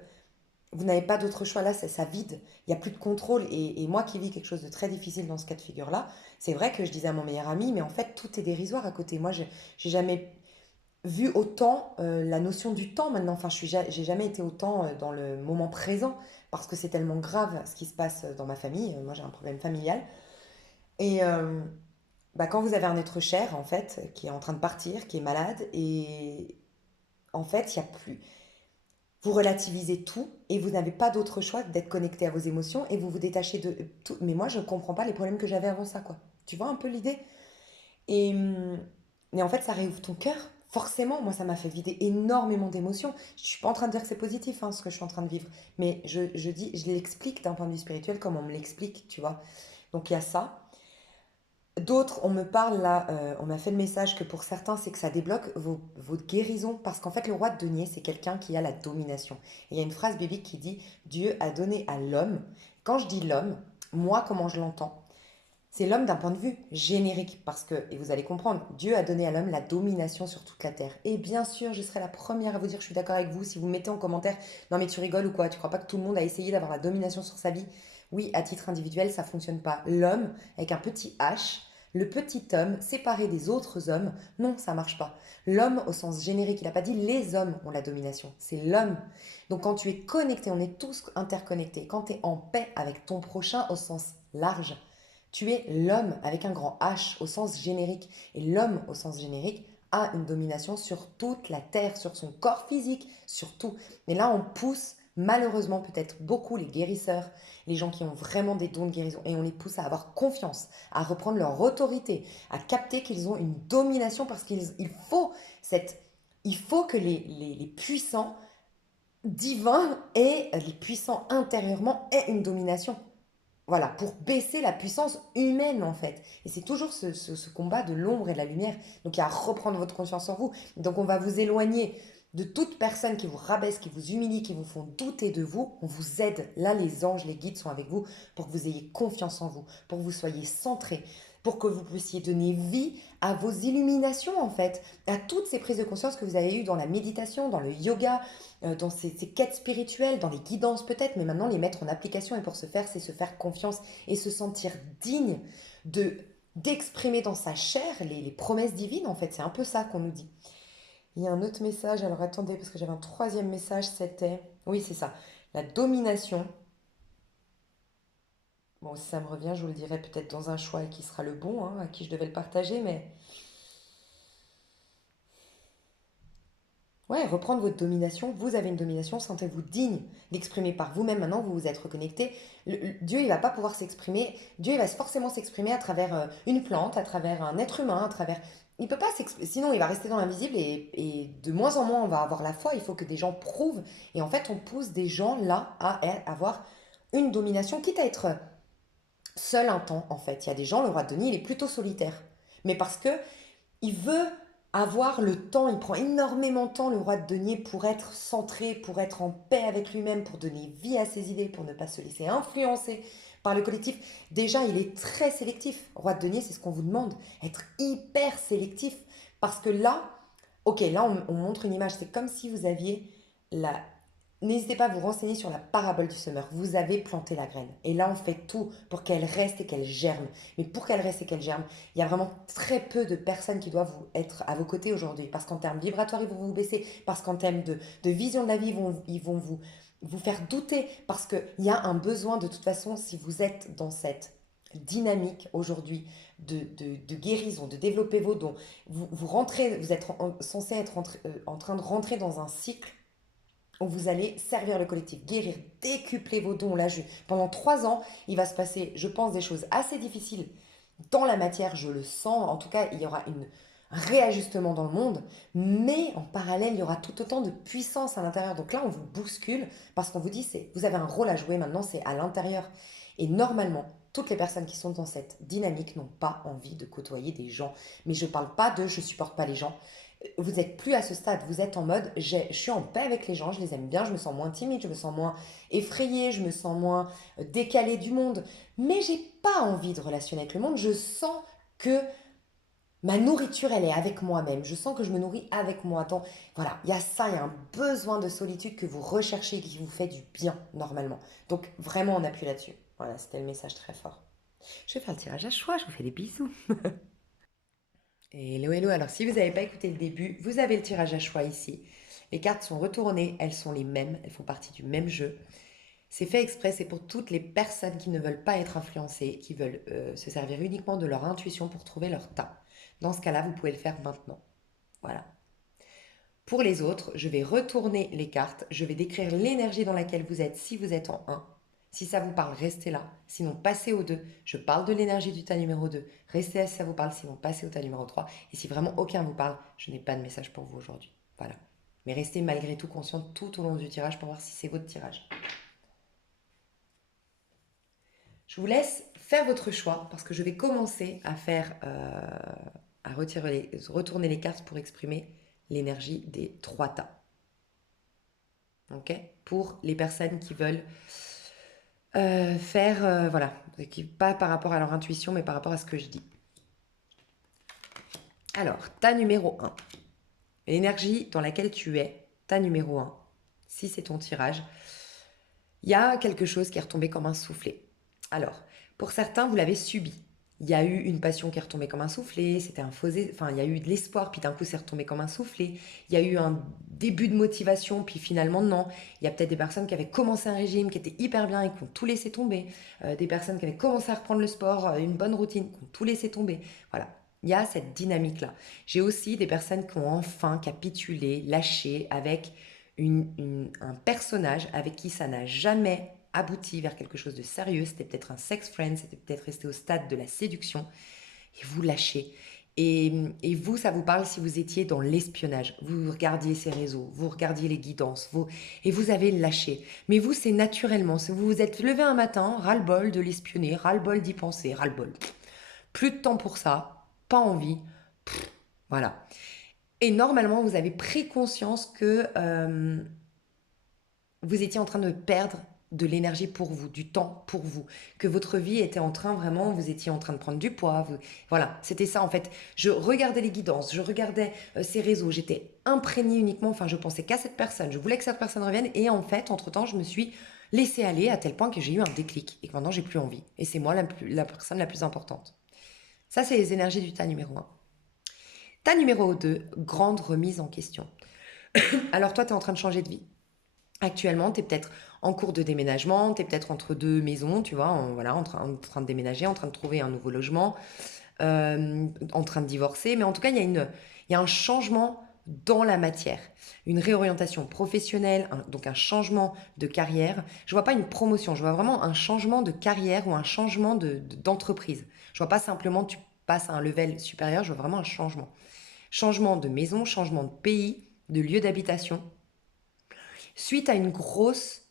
vous n'avez pas d'autre choix, là, ça vide, il n'y a plus de contrôle. Et moi qui vis quelque chose de très difficile dans ce cas de figure-là, c'est vrai que je disais à mon meilleur ami, mais en fait, tout est dérisoire à côté. Moi, j'ai jamais vu autant la notion du temps maintenant. Enfin, j'ai jamais été autant dans le moment présent parce que c'est tellement grave ce qui se passe dans ma famille. Moi, j'ai un problème familial. Et bah, quand vous avez un être cher, en fait, qui est en train de partir, qui est malade, et en fait, il y a plus. Vous relativisez tout et vous n'avez pas d'autre choix que d'être connecté à vos émotions et vous vous détachez de tout. Mais moi, je ne comprends pas les problèmes que j'avais avant ça, quoi. Tu vois un peu l'idée? Et, mais en fait, ça réouvre ton cœur. Forcément, moi, ça m'a fait vider énormément d'émotions. Je suis pas en train de dire que c'est positif, hein, ce que je suis en train de vivre. Mais je l'explique d'un point de vue spirituel comme on me l'explique, tu vois. Donc, il y a ça. D'autres, on me parle là, on m'a fait le message que pour certains, c'est que ça débloque votre guérison. Parce qu'en fait, le roi de denier, c'est quelqu'un qui a la domination. Et il y a une phrase biblique qui dit, Dieu a donné à l'homme. Quand je dis l'homme, moi, comment je l'entends? C'est l'homme d'un point de vue générique, parce que, et vous allez comprendre, Dieu a donné à l'homme la domination sur toute la terre. Et bien sûr, je serai la première à vous dire, je suis d'accord avec vous, si vous mettez en commentaire, non mais tu rigoles ou quoi, tu crois pas que tout le monde a essayé d'avoir la domination sur sa vie? Oui, à titre individuel, ça fonctionne pas. L'homme, avec un petit H, le petit homme, séparé des autres hommes, non, ça marche pas. L'homme, au sens générique, il n'a pas dit les hommes ont la domination, c'est l'homme. Donc quand tu es connecté, on est tous interconnectés, quand tu es en paix avec ton prochain au sens large, tu es l'homme avec un grand H au sens générique. Et l'homme au sens générique a une domination sur toute la terre, sur son corps physique, sur tout. Mais là, on pousse malheureusement peut-être beaucoup les guérisseurs, les gens qui ont vraiment des dons de guérison, et on les pousse à avoir confiance, à reprendre leur autorité, à capter qu'ils ont une domination parce il faut que les puissants divins et les puissants intérieurement aient une domination. Voilà, pour baisser la puissance humaine en fait. Et c'est toujours ce combat de l'ombre et de la lumière. Donc il y a à reprendre votre conscience en vous. Donc on va vous éloigner de toute personne qui vous rabaisse, qui vous humilie, qui vous font douter de vous. On vous aide. Là, les anges, les guides sont avec vous pour que vous ayez confiance en vous, pour que vous soyez centrés, pour que vous puissiez donner vie à vos illuminations en fait, à toutes ces prises de conscience que vous avez eues dans la méditation, dans le yoga, dans ces quêtes spirituelles, dans les guidances peut-être, mais maintenant les mettre en application. Et pour ce faire, c'est se faire confiance et se sentir digne de d'exprimer dans sa chair les promesses divines, en fait. C'est un peu ça qu'on nous dit. Il y a un autre message, alors attendez, parce que j'avais un troisième message, c'était... Oui, c'est ça. La domination. Bon, si ça me revient, je vous le dirai peut-être dans un choix qui sera le bon, hein, à qui je devais le partager, mais ouais, reprendre votre domination. Vous avez une domination, sentez-vous digne d'exprimer par vous-même. Maintenant, vous vous êtes reconnecté. Dieu, il va pas pouvoir s'exprimer. Dieu, il va forcément s'exprimer à travers une plante, à travers un être humain, à travers. Il peut pas s'exprimer. Sinon, il va rester dans l'invisible et de moins en moins, on va avoir la foi. Il faut que des gens prouvent. Et en fait, on pousse des gens là à avoir une domination, quitte à être seul un temps, en fait. Il y a des gens, le roi de Denis, il est plutôt solitaire. Mais parce que il veut avoir le temps, il prend énormément de temps, le roi de denier, pour être centré, pour être en paix avec lui-même, pour donner vie à ses idées, pour ne pas se laisser influencer par le collectif. Déjà, il est très sélectif. Roi de denier, c'est ce qu'on vous demande, être hyper sélectif. Parce que là, ok, là, on montre une image, c'est comme si vous aviez la... N'hésitez pas à vous renseigner sur la parabole du semeur. Vous avez planté la graine. Et là, on fait tout pour qu'elle reste et qu'elle germe. Mais pour qu'elle reste et qu'elle germe, il y a vraiment très peu de personnes qui doivent être à vos côtés aujourd'hui. Parce qu'en termes vibratoires, ils vont vous baisser. Parce qu'en termes de vision de la vie, ils vont vous faire douter. Parce qu'il y a un besoin, de toute façon, si vous êtes dans cette dynamique aujourd'hui de guérison, de développer vos dons, vous rentrez, vous êtes censé être en train de rentrer dans un cycle où vous allez servir le collectif, guérir, décupler vos dons. Là, pendant 3 ans, il va se passer, je pense, des choses assez difficiles dans la matière, je le sens. En tout cas, il y aura un réajustement dans le monde, mais en parallèle, il y aura tout autant de puissance à l'intérieur. Donc là, on vous bouscule parce qu'on vous dit, vous avez un rôle à jouer maintenant, c'est à l'intérieur. Et normalement, toutes les personnes qui sont dans cette dynamique n'ont pas envie de côtoyer des gens. Mais je ne parle pas de je supporte pas les gens. Vous n'êtes plus à ce stade, vous êtes en mode je suis en paix avec les gens, je les aime bien, je me sens moins timide, je me sens moins effrayée, je me sens moins décalée du monde. Mais j'ai pas envie de relationner avec le monde, je sens que ma nourriture, elle est avec moi-même. Je sens que je me nourris avec moi. Donc, voilà, il y a ça, il y a un besoin de solitude que vous recherchez et qui vous fait du bien, normalement. Donc, vraiment, on appuie là-dessus. Voilà, c'était le message très fort. Je vais faire le tirage à choix, je vous fais des bisous. Hello, hello. Alors, si vous n'avez pas écouté le début, vous avez le tirage à choix ici. Les cartes sont retournées, elles sont les mêmes, elles font partie du même jeu. C'est fait exprès, c'est pour toutes les personnes qui ne veulent pas être influencées, qui veulent se servir uniquement de leur intuition pour trouver leur tas. Dans ce cas-là, vous pouvez le faire maintenant. Voilà. Pour les autres, je vais retourner les cartes, je vais décrire l'énergie dans laquelle vous êtes si vous êtes en 1. Si ça vous parle, restez là. Sinon, passez au 2. Je parle de l'énergie du tas numéro 2. Restez là si ça vous parle, sinon passez au tas numéro 3. Et si vraiment aucun vous parle, je n'ai pas de message pour vous aujourd'hui. Voilà. Mais restez malgré tout conscient tout au long du tirage pour voir si c'est votre tirage. Je vous laisse faire votre choix parce que je vais commencer à faire, à retourner les cartes pour exprimer l'énergie des 3 tas. Ok. Pour les personnes qui veulent faire, voilà, pas par rapport à leur intuition, mais par rapport à ce que je dis. Alors, tas numéro 1. L'énergie dans laquelle tu es, tas numéro 1. Si c'est ton tirage, il y a quelque chose qui est retombé comme un soufflet. Alors, pour certains, vous l'avez subi. Il y a eu une passion qui est retombée comme un soufflet, c'était un faux, enfin, il y a eu de l'espoir, puis d'un coup, c'est retombé comme un soufflet. Il y a eu un début de motivation, puis finalement, non. Il y a peut-être des personnes qui avaient commencé un régime, qui étaient hyper bien et qui ont tout laissé tomber. Des personnes qui avaient commencé à reprendre le sport, une bonne routine, qui ont tout laissé tomber. Voilà. Il y a cette dynamique-là. J'ai aussi des personnes qui ont enfin capitulé, lâché avec un personnage avec qui ça n'a jamais abouti vers quelque chose de sérieux. C'était peut-être un sex friend, c'était peut-être resté au stade de la séduction. Et vous lâchez. Et vous, ça vous parle si vous étiez dans l'espionnage. Vous regardiez ces réseaux, vous regardiez les guidances, et vous avez lâché. Mais vous, c'est naturellement. Vous vous êtes levé un matin, ras-le-bol de l'espionner, ras-le-bol d'y penser, ras-le-bol. Plus de temps pour ça, pas envie. Voilà. Et normalement, vous avez pris conscience que vous étiez en train de perdre de l'énergie pour vous, du temps pour vous, que votre vie était en train vraiment, vous étiez en train de prendre du poids. Voilà, c'était ça en fait. Je regardais les guidances, je regardais ces réseaux, j'étais imprégnée uniquement, enfin je pensais qu'à cette personne, je voulais que cette personne revienne et en fait, entre-temps, je me suis laissée aller à tel point que j'ai eu un déclic et que maintenant j'ai plus envie. Et c'est moi la personne la plus importante. Ça, c'est les énergies du tas numéro 1. Tas numéro 2, grande remise en question. Alors toi, tu es en train de changer de vie. Actuellement, tu es peut-être en cours de déménagement, tu es peut-être entre deux maisons, tu vois, voilà, en train de déménager, en train de trouver un nouveau logement, en train de divorcer. Mais en tout cas, il y a un changement dans la matière, une réorientation professionnelle, donc un changement de carrière. Je vois pas une promotion, je vois vraiment un changement de carrière ou un changement d'entreprise. Je vois pas simplement tu passes à un level supérieur, je vois vraiment un changement. Changement de maison, changement de pays, de lieu d'habitation, suite à une grosse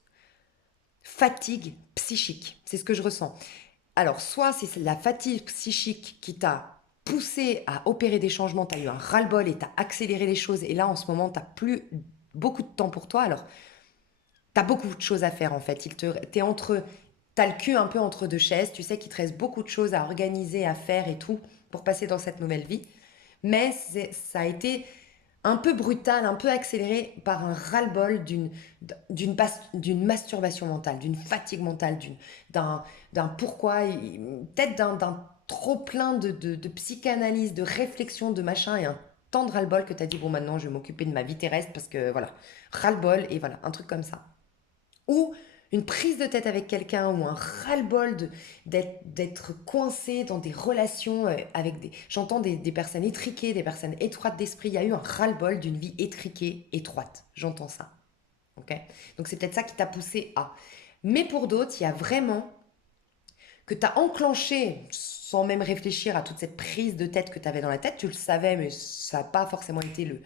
fatigue psychique. C'est ce que je ressens. Alors, soit c'est la fatigue psychique qui t'a poussé à opérer des changements, tu as eu un ras-le-bol et tu as accéléré les choses, et là, en ce moment, tu n'as plus beaucoup de temps pour toi. Alors, tu as beaucoup de choses à faire, en fait. T'es entre... Tu as le cul un peu entre deux chaises, tu sais qu'il te reste beaucoup de choses à organiser, à faire et tout, pour passer dans cette nouvelle vie. Mais ça a été un peu brutal, un peu accéléré par un ras-le-bol d'une masturbation mentale, d'une fatigue mentale, d'un pourquoi, peut-être d'un trop plein de psychanalyse, de réflexion, de machin, et un temps de ras-le-bol que tu as dit, bon maintenant je vais m'occuper de ma vie terrestre parce que voilà, ras-le-bol, et voilà, un truc comme ça. Ou une prise de tête avec quelqu'un ou un ras-le-bol d'être coincé dans des relations avec des... J'entends des personnes étriquées, des personnes étroites d'esprit. Il y a eu un ras-le-bol d'une vie étriquée, étroite. J'entends ça. Ok. Donc c'est peut-être ça qui t'a poussé à. Mais pour d'autres, il y a vraiment que tu as enclenché sans même réfléchir à toute cette prise de tête que tu avais dans la tête. Tu le savais, mais ça n'a pas forcément été le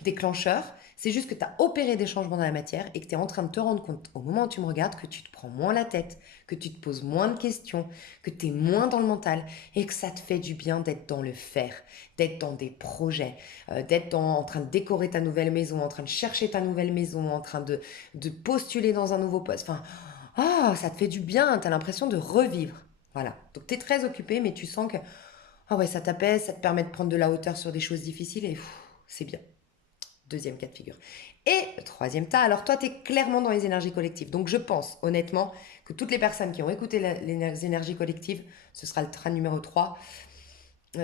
déclencheur. C'est juste que tu as opéré des changements dans la matière et que tu es en train de te rendre compte au moment où tu me regardes que tu te prends moins la tête, que tu te poses moins de questions, que tu es moins dans le mental et que ça te fait du bien d'être dans le faire, d'être dans des projets, en train de décorer ta nouvelle maison, en train de chercher ta nouvelle maison, en train de postuler dans un nouveau poste. Enfin, ça te fait du bien, tu as l'impression de revivre. Voilà. Donc tu es très occupé, mais tu sens que ouais, ça t'apaise, ça te permet de prendre de la hauteur sur des choses difficiles et c'est bien. Deuxième cas de figure. Et le troisième tas, alors toi, tu es clairement dans les énergies collectives. Donc je pense honnêtement que toutes les personnes qui ont écouté les énergies collectives, ce sera le tas numéro 3.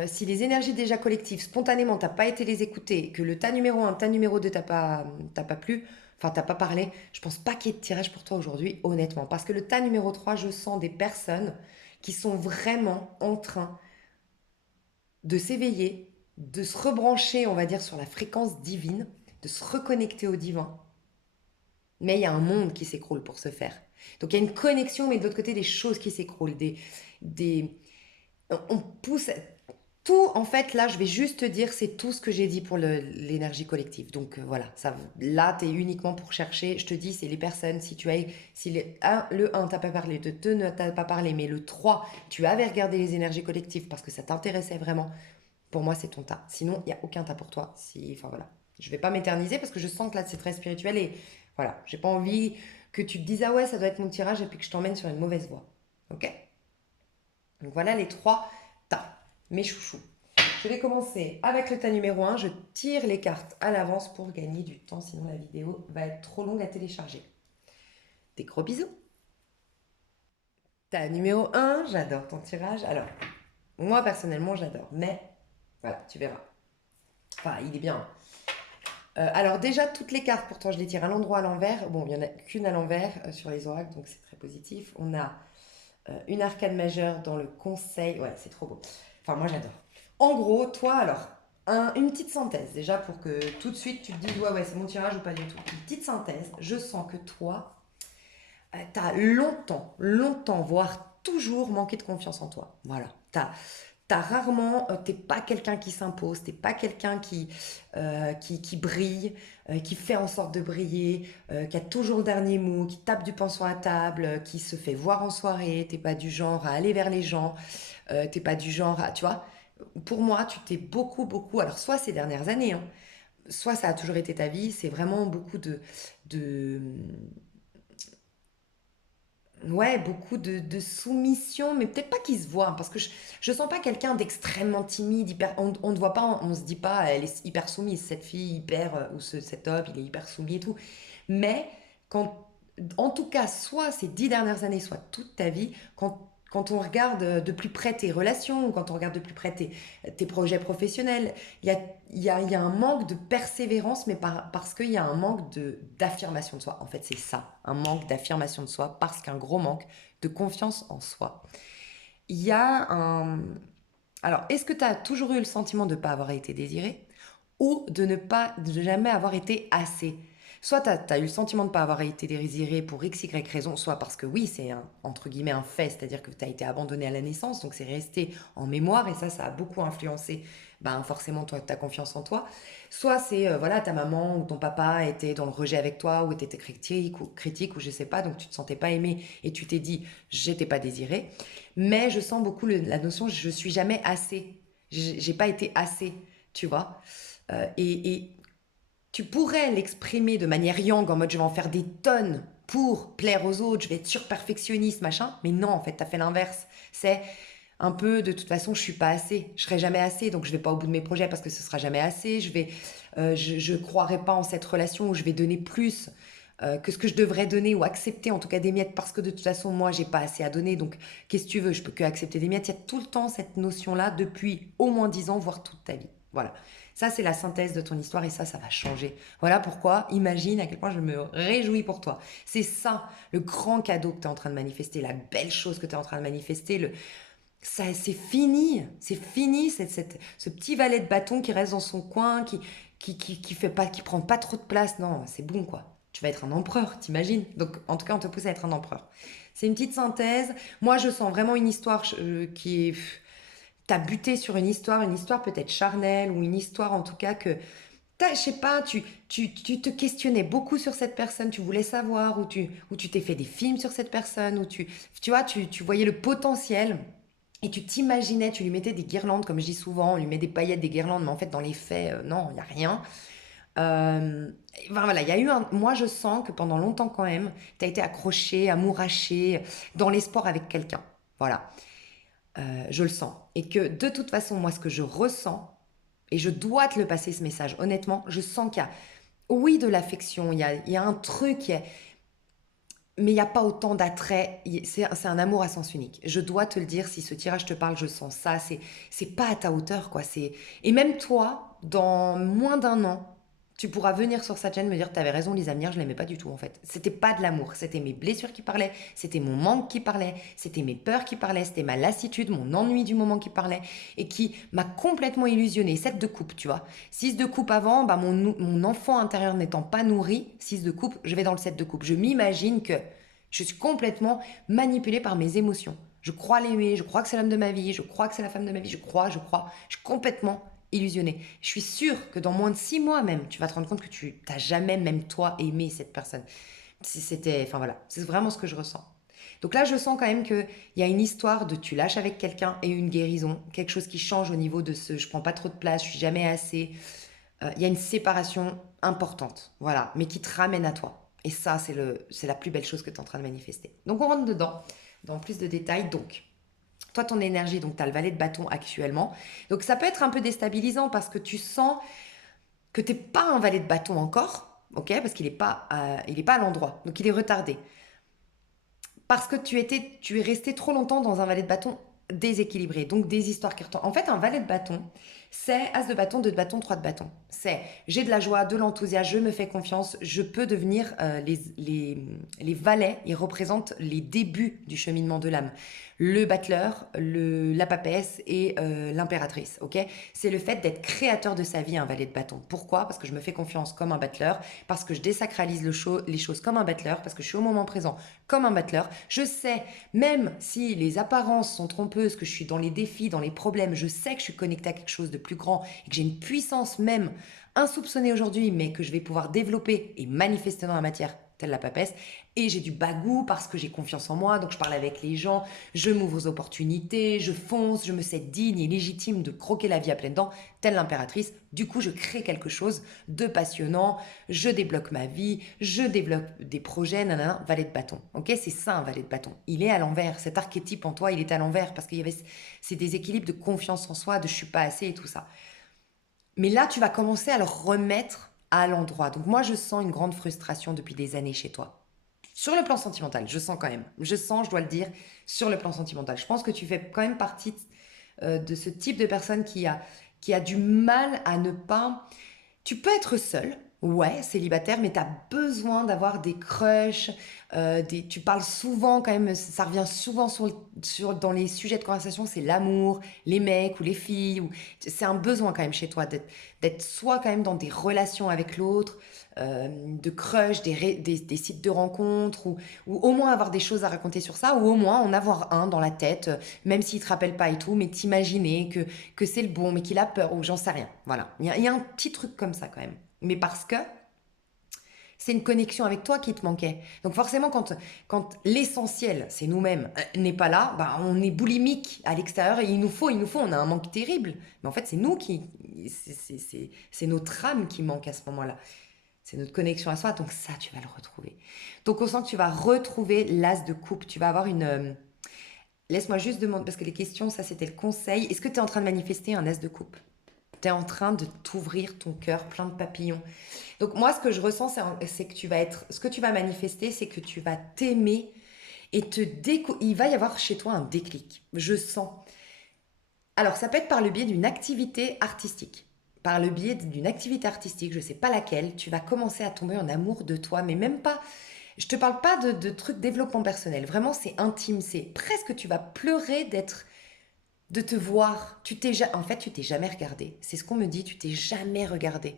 Si les énergies déjà collectives, spontanément, t'as pas été les écouter, que le tas numéro 1, tas numéro 2, t'as pas plu, enfin t'as pas parlé, je pense pas qu'il y ait de tirage pour toi aujourd'hui, honnêtement. Parce que le tas numéro 3, je sens des personnes qui sont vraiment en train de s'éveiller, de se rebrancher, on va dire, sur la fréquence divine, de se reconnecter au divin. Mais il y a un monde qui s'écroule pour ce faire. Donc il y a une connexion, mais de l'autre côté, des choses qui s'écroulent. On pousse tout, en fait, là, je vais juste te dire, c'est tout ce que j'ai dit pour l'énergie collective. Donc voilà, ça, là, tu es uniquement pour chercher. Je te dis, c'est les personnes, si tu as, si le 1, t'as pas parlé, le 2, ne t'as pas parlé, mais le 3, tu avais regardé les énergies collectives parce que ça t'intéressait vraiment. Pour moi, c'est ton tas. Sinon, il n'y a aucun tas pour toi. Enfin voilà. Je vais pas m'éterniser parce que je sens que là, c'est très spirituel et voilà. J'ai pas envie que tu te dises, ah ouais, ça doit être mon tirage et puis que je t'emmène sur une mauvaise voie. Ok? Donc voilà les 3 tas. Mes chouchous. Je vais commencer avec le tas numéro 1. Je tire les cartes à l'avance pour gagner du temps, sinon la vidéo va être trop longue à télécharger. Des gros bisous. Tas numéro 1, j'adore ton tirage. Alors, moi personnellement, j'adore. Mais voilà, tu verras. Enfin, il est bien. Alors déjà, toutes les cartes, pourtant je les tire à l'endroit à l'envers. Bon, il n'y en a qu'une à l'envers sur les oracles, donc c'est très positif. On a une arcane majeure dans le conseil. Ouais, c'est trop beau. Enfin, moi j'adore. En gros, toi alors, une petite synthèse déjà pour que tout de suite tu te dises ouais, c'est mon tirage ou pas du tout. Une petite synthèse. Je sens que toi, t'as longtemps, voire toujours manqué de confiance en toi. Voilà. T'as rarement, t'es pas quelqu'un qui s'impose, t'es pas quelqu'un qui brille, qui fait en sorte de briller, qui a toujours le dernier mot, qui tape du poing sur la table, qui se fait voir en soirée, t'es pas du genre à aller vers les gens, t'es pas du genre à, tu vois, pour moi, tu t'es beaucoup, alors soit ces dernières années, hein, soit ça a toujours été ta vie, c'est vraiment beaucoup de, ouais, beaucoup de soumission, mais peut-être pas qu'il se voit, hein, parce que je sens pas quelqu'un d'extrêmement timide, on ne voit pas, on se dit pas, elle est hyper soumise, cette fille hyper, cet homme, il est hyper soumis et tout. Mais quand, en tout cas, soit ces 10 dernières années, soit toute ta vie, quand on regarde de plus près tes relations, ou quand on regarde de plus près tes projets professionnels, il y a un manque de persévérance, mais parce qu'il y a un manque d'affirmation de soi. En fait, c'est ça, un manque d'affirmation de soi, parce qu'un gros manque de confiance en soi. Il y a un... Alors, est-ce que tu as toujours eu le sentiment de ne pas avoir été désiré ou de jamais avoir été assez? Soit tu as eu le sentiment de ne pas avoir été désiré pour x, y raison, soit parce que oui, c'est entre guillemets un fait, c'est-à-dire que tu as été abandonné à la naissance, donc c'est resté en mémoire et ça a beaucoup influencé forcément toi, ta confiance en toi. Soit c'est voilà, ta maman ou ton papa était dans le rejet avec toi ou était critique ou je sais pas, donc tu te sentais pas aimé et tu t'es dit j'étais pas désiré. Mais je sens beaucoup la notion je suis jamais assez, j'ai pas été assez, tu vois. Et tu pourrais l'exprimer de manière yang, en mode je vais en faire des tonnes pour plaire aux autres, je vais être surperfectionniste, machin. Mais non, en fait, t'as fait l'inverse. C'est un peu de toute façon, je suis pas assez, je serai jamais assez, donc je vais pas au bout de mes projets parce que ce sera jamais assez. Je croirai pas en cette relation où je vais donner plus que ce que je devrais donner ou accepter en tout cas des miettes parce que de toute façon moi j'ai pas assez à donner donc qu'est-ce que tu veux, je peux que accepter des miettes. Il y a tout le temps cette notion là depuis au moins 10 ans voire toute ta vie. Voilà. Ça, c'est la synthèse de ton histoire et ça va changer. Voilà pourquoi, imagine à quel point je me réjouis pour toi. C'est ça, le grand cadeau que tu es en train de manifester, la belle chose que tu es en train de manifester. Ça, c'est fini, ce petit valet de bâton qui reste dans son coin, qui fait pas, qui prend pas trop de place. Non, c'est bon quoi. Tu vas être un empereur, t'imagines? Donc, en tout cas, on te pousse à être un empereur. C'est une petite synthèse. Moi, je sens vraiment une histoire qui est... T'as buté sur une histoire peut-être charnelle ou une histoire en tout cas que je sais pas, tu te questionnais beaucoup sur cette personne, tu voulais savoir, ou tu t'es fait des films sur cette personne, tu vois, tu voyais le potentiel et tu t'imaginais, tu lui mettais des guirlandes, comme je dis souvent, on lui met des paillettes, des guirlandes, mais en fait, dans les faits, non, il n'y a rien. Euh, voilà, il y a eu un... Moi, je sens que pendant longtemps quand même, tu as été accroché, amouraché, dans les sports avec quelqu'un. Voilà. Je le sens. Et que de toute façon, moi, ce que je ressens, et je dois te le passer ce message, honnêtement, je sens qu'il y a, oui, de l'affection, il y a un truc, mais il n'y a pas autant d'attrait. C'est un amour à sens unique. Je dois te le dire, si ce tirage te parle, je sens ça. C'est pas à ta hauteur, quoi. Et même toi, dans moins d'un an, tu pourras venir sur cette chaîne me dire, t'avais raison, Lisa Mire, je l'aimais pas du tout, en fait. C'était pas de l'amour. C'était mes blessures qui parlaient, c'était mon manque qui parlait, c'était mes peurs qui parlaient, c'était ma lassitude, mon ennui du moment qui parlait, et qui m'a complètement illusionnée. 7 de coupe, tu vois. 6 de coupe avant, bah mon enfant intérieur n'étant pas nourri, 6 de coupe, je vais dans le 7 de coupe. Je m'imagine que je suis complètement manipulée par mes émotions. Je crois l'aimer, je crois que c'est l'homme de ma vie, je crois que c'est la femme de ma vie, je suis complètement illusionnée. Je suis sûre que dans moins de 6 mois même, tu vas te rendre compte que tu n'as jamais, même toi, aimé cette personne. Enfin voilà, c'est vraiment ce que je ressens. Donc là, je sens quand même qu'il y a une histoire de tu lâches avec quelqu'un et une guérison, quelque chose qui change au niveau de ce je prends pas trop de place, je suis jamais assez. Il y a une séparation importante, voilà, mais qui te ramène à toi. Et ça, c'est la plus belle chose que tu es en train de manifester. Donc on rentre dedans, dans plus de détails. Donc, toi, ton énergie, donc tu as le valet de bâton actuellement. Donc ça peut être un peu déstabilisant parce que tu sens que tu n'es pas un valet de bâton encore, ok, parce qu'il n'est pas, il est pas à l'endroit, donc il est retardé. Parce que tu es resté trop longtemps dans un valet de bâton déséquilibré, donc des histoires qui retournent. En fait, un valet de bâton, c'est as de bâton, 2 de bâton, 3 de bâton. C'est j'ai de la joie, de l'enthousiasme, je me fais confiance, je peux devenir les valets, ils représentent les débuts du cheminement de l'âme. Le battleur, la papesse et l'impératrice, ok. C'est le fait d'être créateur de sa vie, un valet de bâton. Pourquoi? Parce que je me fais confiance comme un battleur, parce que je désacralise les choses comme un battleur, parce que je suis au moment présent comme un battleur. Je sais, même si les apparences sont trompeuses, que je suis dans les défis, dans les problèmes, je sais que je suis connectée à quelque chose de plus grand et que j'ai une puissance même insoupçonnée aujourd'hui, mais que je vais pouvoir développer et manifester dans la matière, telle la papesse. Et j'ai du bagou parce que j'ai confiance en moi, donc je parle avec les gens, je m'ouvre aux opportunités, je fonce, je me sais digne et légitime de croquer la vie à pleines dents, telle l'impératrice. Du coup, je crée quelque chose de passionnant, je débloque ma vie, je développe des projets, nanana, valet de bâton. Ok, c'est ça un valet de bâton. Il est à l'envers. Cet archétype en toi, il est à l'envers parce qu'il y avait ces déséquilibres de confiance en soi, de je suis pas assez et tout ça. Mais là, tu vas commencer à le remettre à l'endroit. Donc moi, je sens une grande frustration depuis des années chez toi. Sur le plan sentimental, je sens quand même. Je sens, je dois le dire, sur le plan sentimental. Je pense que tu fais quand même partie de ce type de personne qui a du mal à ne pas... Tu peux être seul, ouais, célibataire, mais tu as besoin d'avoir des crushs, tu parles souvent quand même, ça revient souvent dans les sujets de conversation, c'est l'amour, les mecs ou les filles, c'est un besoin quand même chez toi d'être soit quand même dans des relations avec l'autre, de crush, des sites de rencontres, ou au moins avoir des choses à raconter sur ça, ou au moins en avoir un dans la tête, même s'il te rappelle pas et tout, mais t'imaginer que c'est le bon, mais qu'il a peur, ou j'en sais rien. Voilà, il y a un petit truc comme ça quand même. Mais parce que c'est une connexion avec toi qui te manquait. Donc forcément, quand l'essentiel, c'est nous-mêmes, n'est pas là, bah, on est boulimique à l'extérieur et on a un manque terrible. Mais en fait, c'est nous c'est notre âme qui manque à ce moment-là. C'est notre connexion à soi, donc ça, tu vas le retrouver. Donc on sent que tu vas retrouver l'as de coupe. Tu vas avoir une... laisse-moi juste demander, parce que les questions, ça c'était le conseil. Est-ce que tu es en train de manifester un as de coupe? Tu es en train de t'ouvrir ton cœur plein de papillons. Donc moi, ce que je ressens, c'est que ce que tu vas manifester, c'est que tu vas t'aimer et il va y avoir chez toi un déclic. Je sens. Alors, ça peut être par le biais d'une activité artistique. Par le biais d'une activité artistique, je ne sais pas laquelle, tu vas commencer à tomber en amour de toi, mais même pas. Je te parle pas de trucs développement personnel. Vraiment, c'est intime. C'est presque tu vas pleurer de te voir. En fait, tu t'es jamais regardé. C'est ce qu'on me dit. Tu t'es jamais regardé.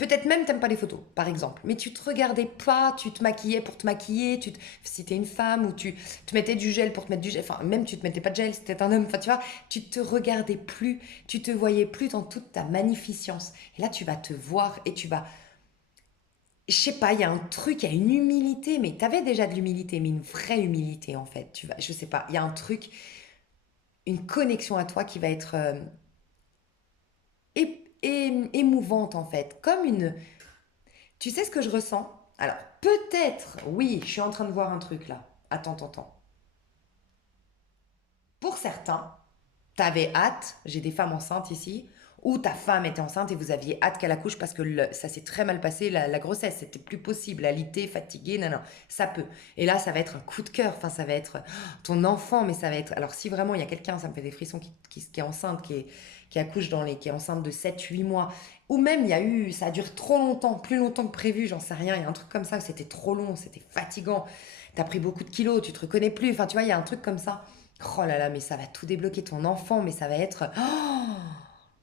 Peut-être même t'aimes pas les photos, par exemple, mais tu te regardais pas, tu te maquillais pour te maquiller, si t'es une femme ou tu te mettais du gel pour te mettre du gel, enfin même tu te mettais pas de gel si t'étais un homme, enfin tu vois, tu te regardais plus, tu te voyais plus dans toute ta magnificence. Et là tu vas te voir et tu vas, je sais pas, il y a un truc, il y a une humilité, mais t'avais déjà de l'humilité, mais une vraie humilité en fait. Tu vas, je sais pas, il y a un truc, une connexion à toi qui va être émouvante en fait, comme une. Tu sais ce que je ressens? Alors, peut-être, oui, je suis en train de voir un truc là. Attends, attends, attends. Pour certains, t'avais hâte, j'ai des femmes enceintes ici, ou ta femme était enceinte et vous aviez hâte qu'elle accouche parce que ça s'est très mal passé, la grossesse, c'était plus possible, alitée, fatiguée, non, non, ça peut. Et là, ça va être un coup de cœur, enfin, ça va être ton enfant, mais ça va être. Alors, si vraiment il y a quelqu'un, ça me fait des frissons, qui est enceinte, qui accouche qui est enceinte de 7, 8 mois, ou même il y a eu, ça a duré trop longtemps, plus longtemps que prévu, j'en sais rien, il y a un truc comme ça, c'était trop long, c'était fatigant, t'as pris beaucoup de kilos, tu te reconnais plus, enfin, tu vois, il y a un truc comme ça. Oh là là, mais ça va tout débloquer ton enfant, mais ça va être.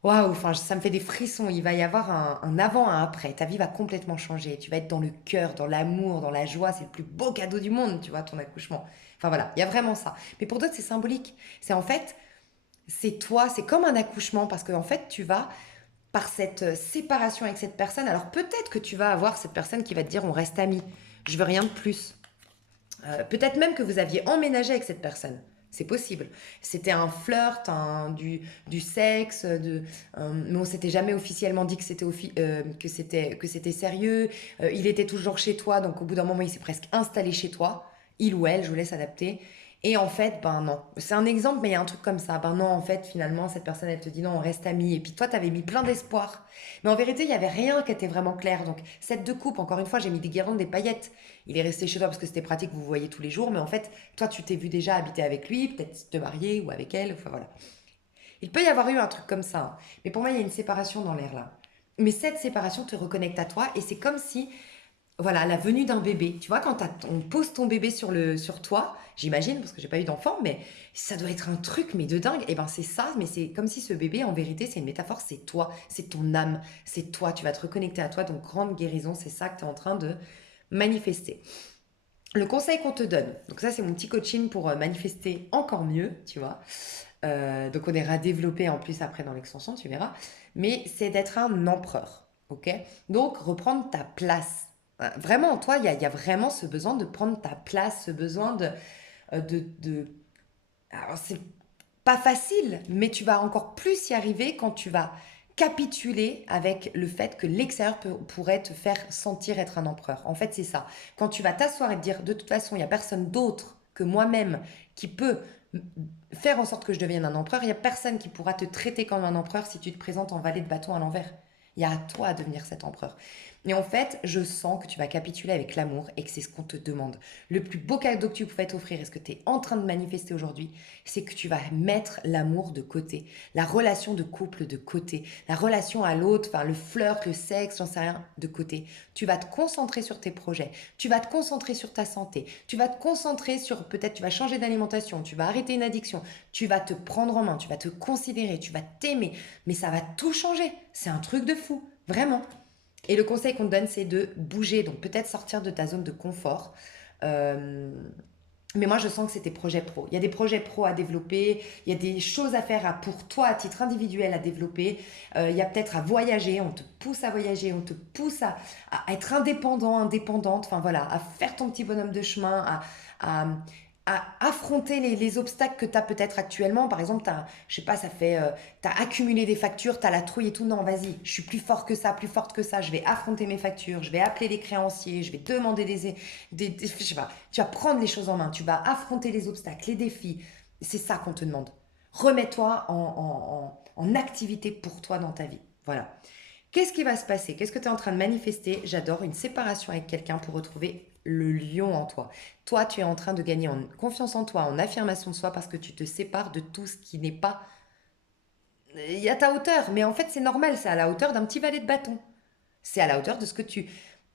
Waouh, enfin, ça me fait des frissons. Il va y avoir un avant, un après. Ta vie va complètement changer. Tu vas être dans le cœur, dans l'amour, dans la joie. C'est le plus beau cadeau du monde, tu vois, ton accouchement. Enfin voilà, il y a vraiment ça. Mais pour d'autres, c'est symbolique. C'est en fait, c'est toi, c'est comme un accouchement parce qu'en fait, tu vas, par cette séparation avec cette personne, alors peut-être que tu vas avoir cette personne qui va te dire on reste amis. Je veux rien de plus. Peut-être même que vous aviez emménagé avec cette personne. C'est possible. C'était un flirt, du sexe, mais on s'était jamais officiellement dit que que c'était sérieux. Il était toujours chez toi, donc au bout d'un moment, il s'est presque installé chez toi. Il ou elle, je vous laisse adapter. Et en fait, ben non. C'est un exemple, mais il y a un truc comme ça. Ben non, en fait, finalement, cette personne, elle te dit non, on reste amis. Et puis toi, t'avais mis plein d'espoir. Mais en vérité, il y avait rien qui était vraiment clair. Donc, cette de coupe, encore une fois, j'ai mis des guirlandes, des paillettes. Il est resté chez toi parce que c'était pratique, vous vous voyez tous les jours, mais en fait, toi, tu t'es vu déjà habiter avec lui, peut-être te marier ou avec elle, enfin voilà. Il peut y avoir eu un truc comme ça, hein. Mais pour moi, il y a une séparation dans l'air là. Mais cette séparation te reconnecte à toi et c'est comme si, voilà, la venue d'un bébé. Tu vois, quand on pose ton bébé sur toi, j'imagine, parce que j'ai pas eu d'enfant, mais ça doit être un truc, mais de dingue. Et ben c'est ça, mais c'est comme si ce bébé, en vérité, c'est une métaphore, c'est toi, c'est ton âme, c'est toi, tu vas te reconnecter à toi, donc grande guérison, c'est ça que tu es en train de manifester. Le conseil qu'on te donne, donc ça c'est mon petit coaching pour manifester encore mieux, tu vois. Donc on ira développer en plus après dans l'extension, tu verras. Mais c'est d'être un empereur, ok? Donc reprendre ta place. Vraiment en toi, il y a vraiment ce besoin de prendre ta place, ce besoin de. Alors c'est pas facile, mais tu vas encore plus y arriver quand tu vas capituler avec le fait que l'extérieur pourrait te faire sentir être un empereur. En fait, c'est ça. Quand tu vas t'asseoir et te dire, de toute façon, il n'y a personne d'autre que moi-même qui peut faire en sorte que je devienne un empereur, il n'y a personne qui pourra te traiter comme un empereur si tu te présentes en valet de bâton à l'envers. Il y a à toi à devenir cet empereur. Et en fait, je sens que tu vas capituler avec l'amour et que c'est ce qu'on te demande. Le plus beau cadeau que tu pouvais t'offrir et ce que tu es en train de manifester aujourd'hui, c'est que tu vas mettre l'amour de côté, la relation de couple de côté, la relation à l'autre, enfin le flirt, le sexe, j'en sais rien, de côté. Tu vas te concentrer sur tes projets, tu vas te concentrer sur ta santé, tu vas te concentrer sur peut-être tu vas changer d'alimentation, tu vas arrêter une addiction, tu vas te prendre en main, tu vas te considérer, tu vas t'aimer, mais ça va tout changer. C'est un truc de fou, vraiment. Et le conseil qu'on te donne, c'est de bouger, donc peut-être sortir de ta zone de confort. Euh, mais moi, je sens que c'est tes projets pro. Il y a des projets pro à développer, il y a des choses à faire pour toi, à titre individuel, à développer. Il y a peut-être à voyager, on te pousse à voyager, on te pousse à être indépendant, indépendante, enfin voilà, à faire ton petit bonhomme de chemin, à, à affronter les obstacles que tu as peut-être actuellement. Par exemple, je sais pas, tu as accumulé des factures, tu as la trouille et tout. Non, vas-y, je suis plus fort que ça, plus forte que ça. Je vais affronter mes factures, je vais appeler les créanciers, je vais demander je sais pas, tu vas prendre les choses en main, tu vas affronter les obstacles, les défis. C'est ça qu'on te demande. Remets-toi en activité pour toi dans ta vie. Voilà. Qu'est-ce qui va se passer? Qu'est-ce que tu es en train de manifester? J'adore une séparation avec quelqu'un pour retrouver le lion en toi. Toi, tu es en train de gagner en confiance en toi, en affirmation de soi parce que tu te sépares de tout ce qui n'est pas à ta hauteur. Mais en fait, c'est normal, c'est à la hauteur d'un petit valet de bâton. C'est à la hauteur de ce que tu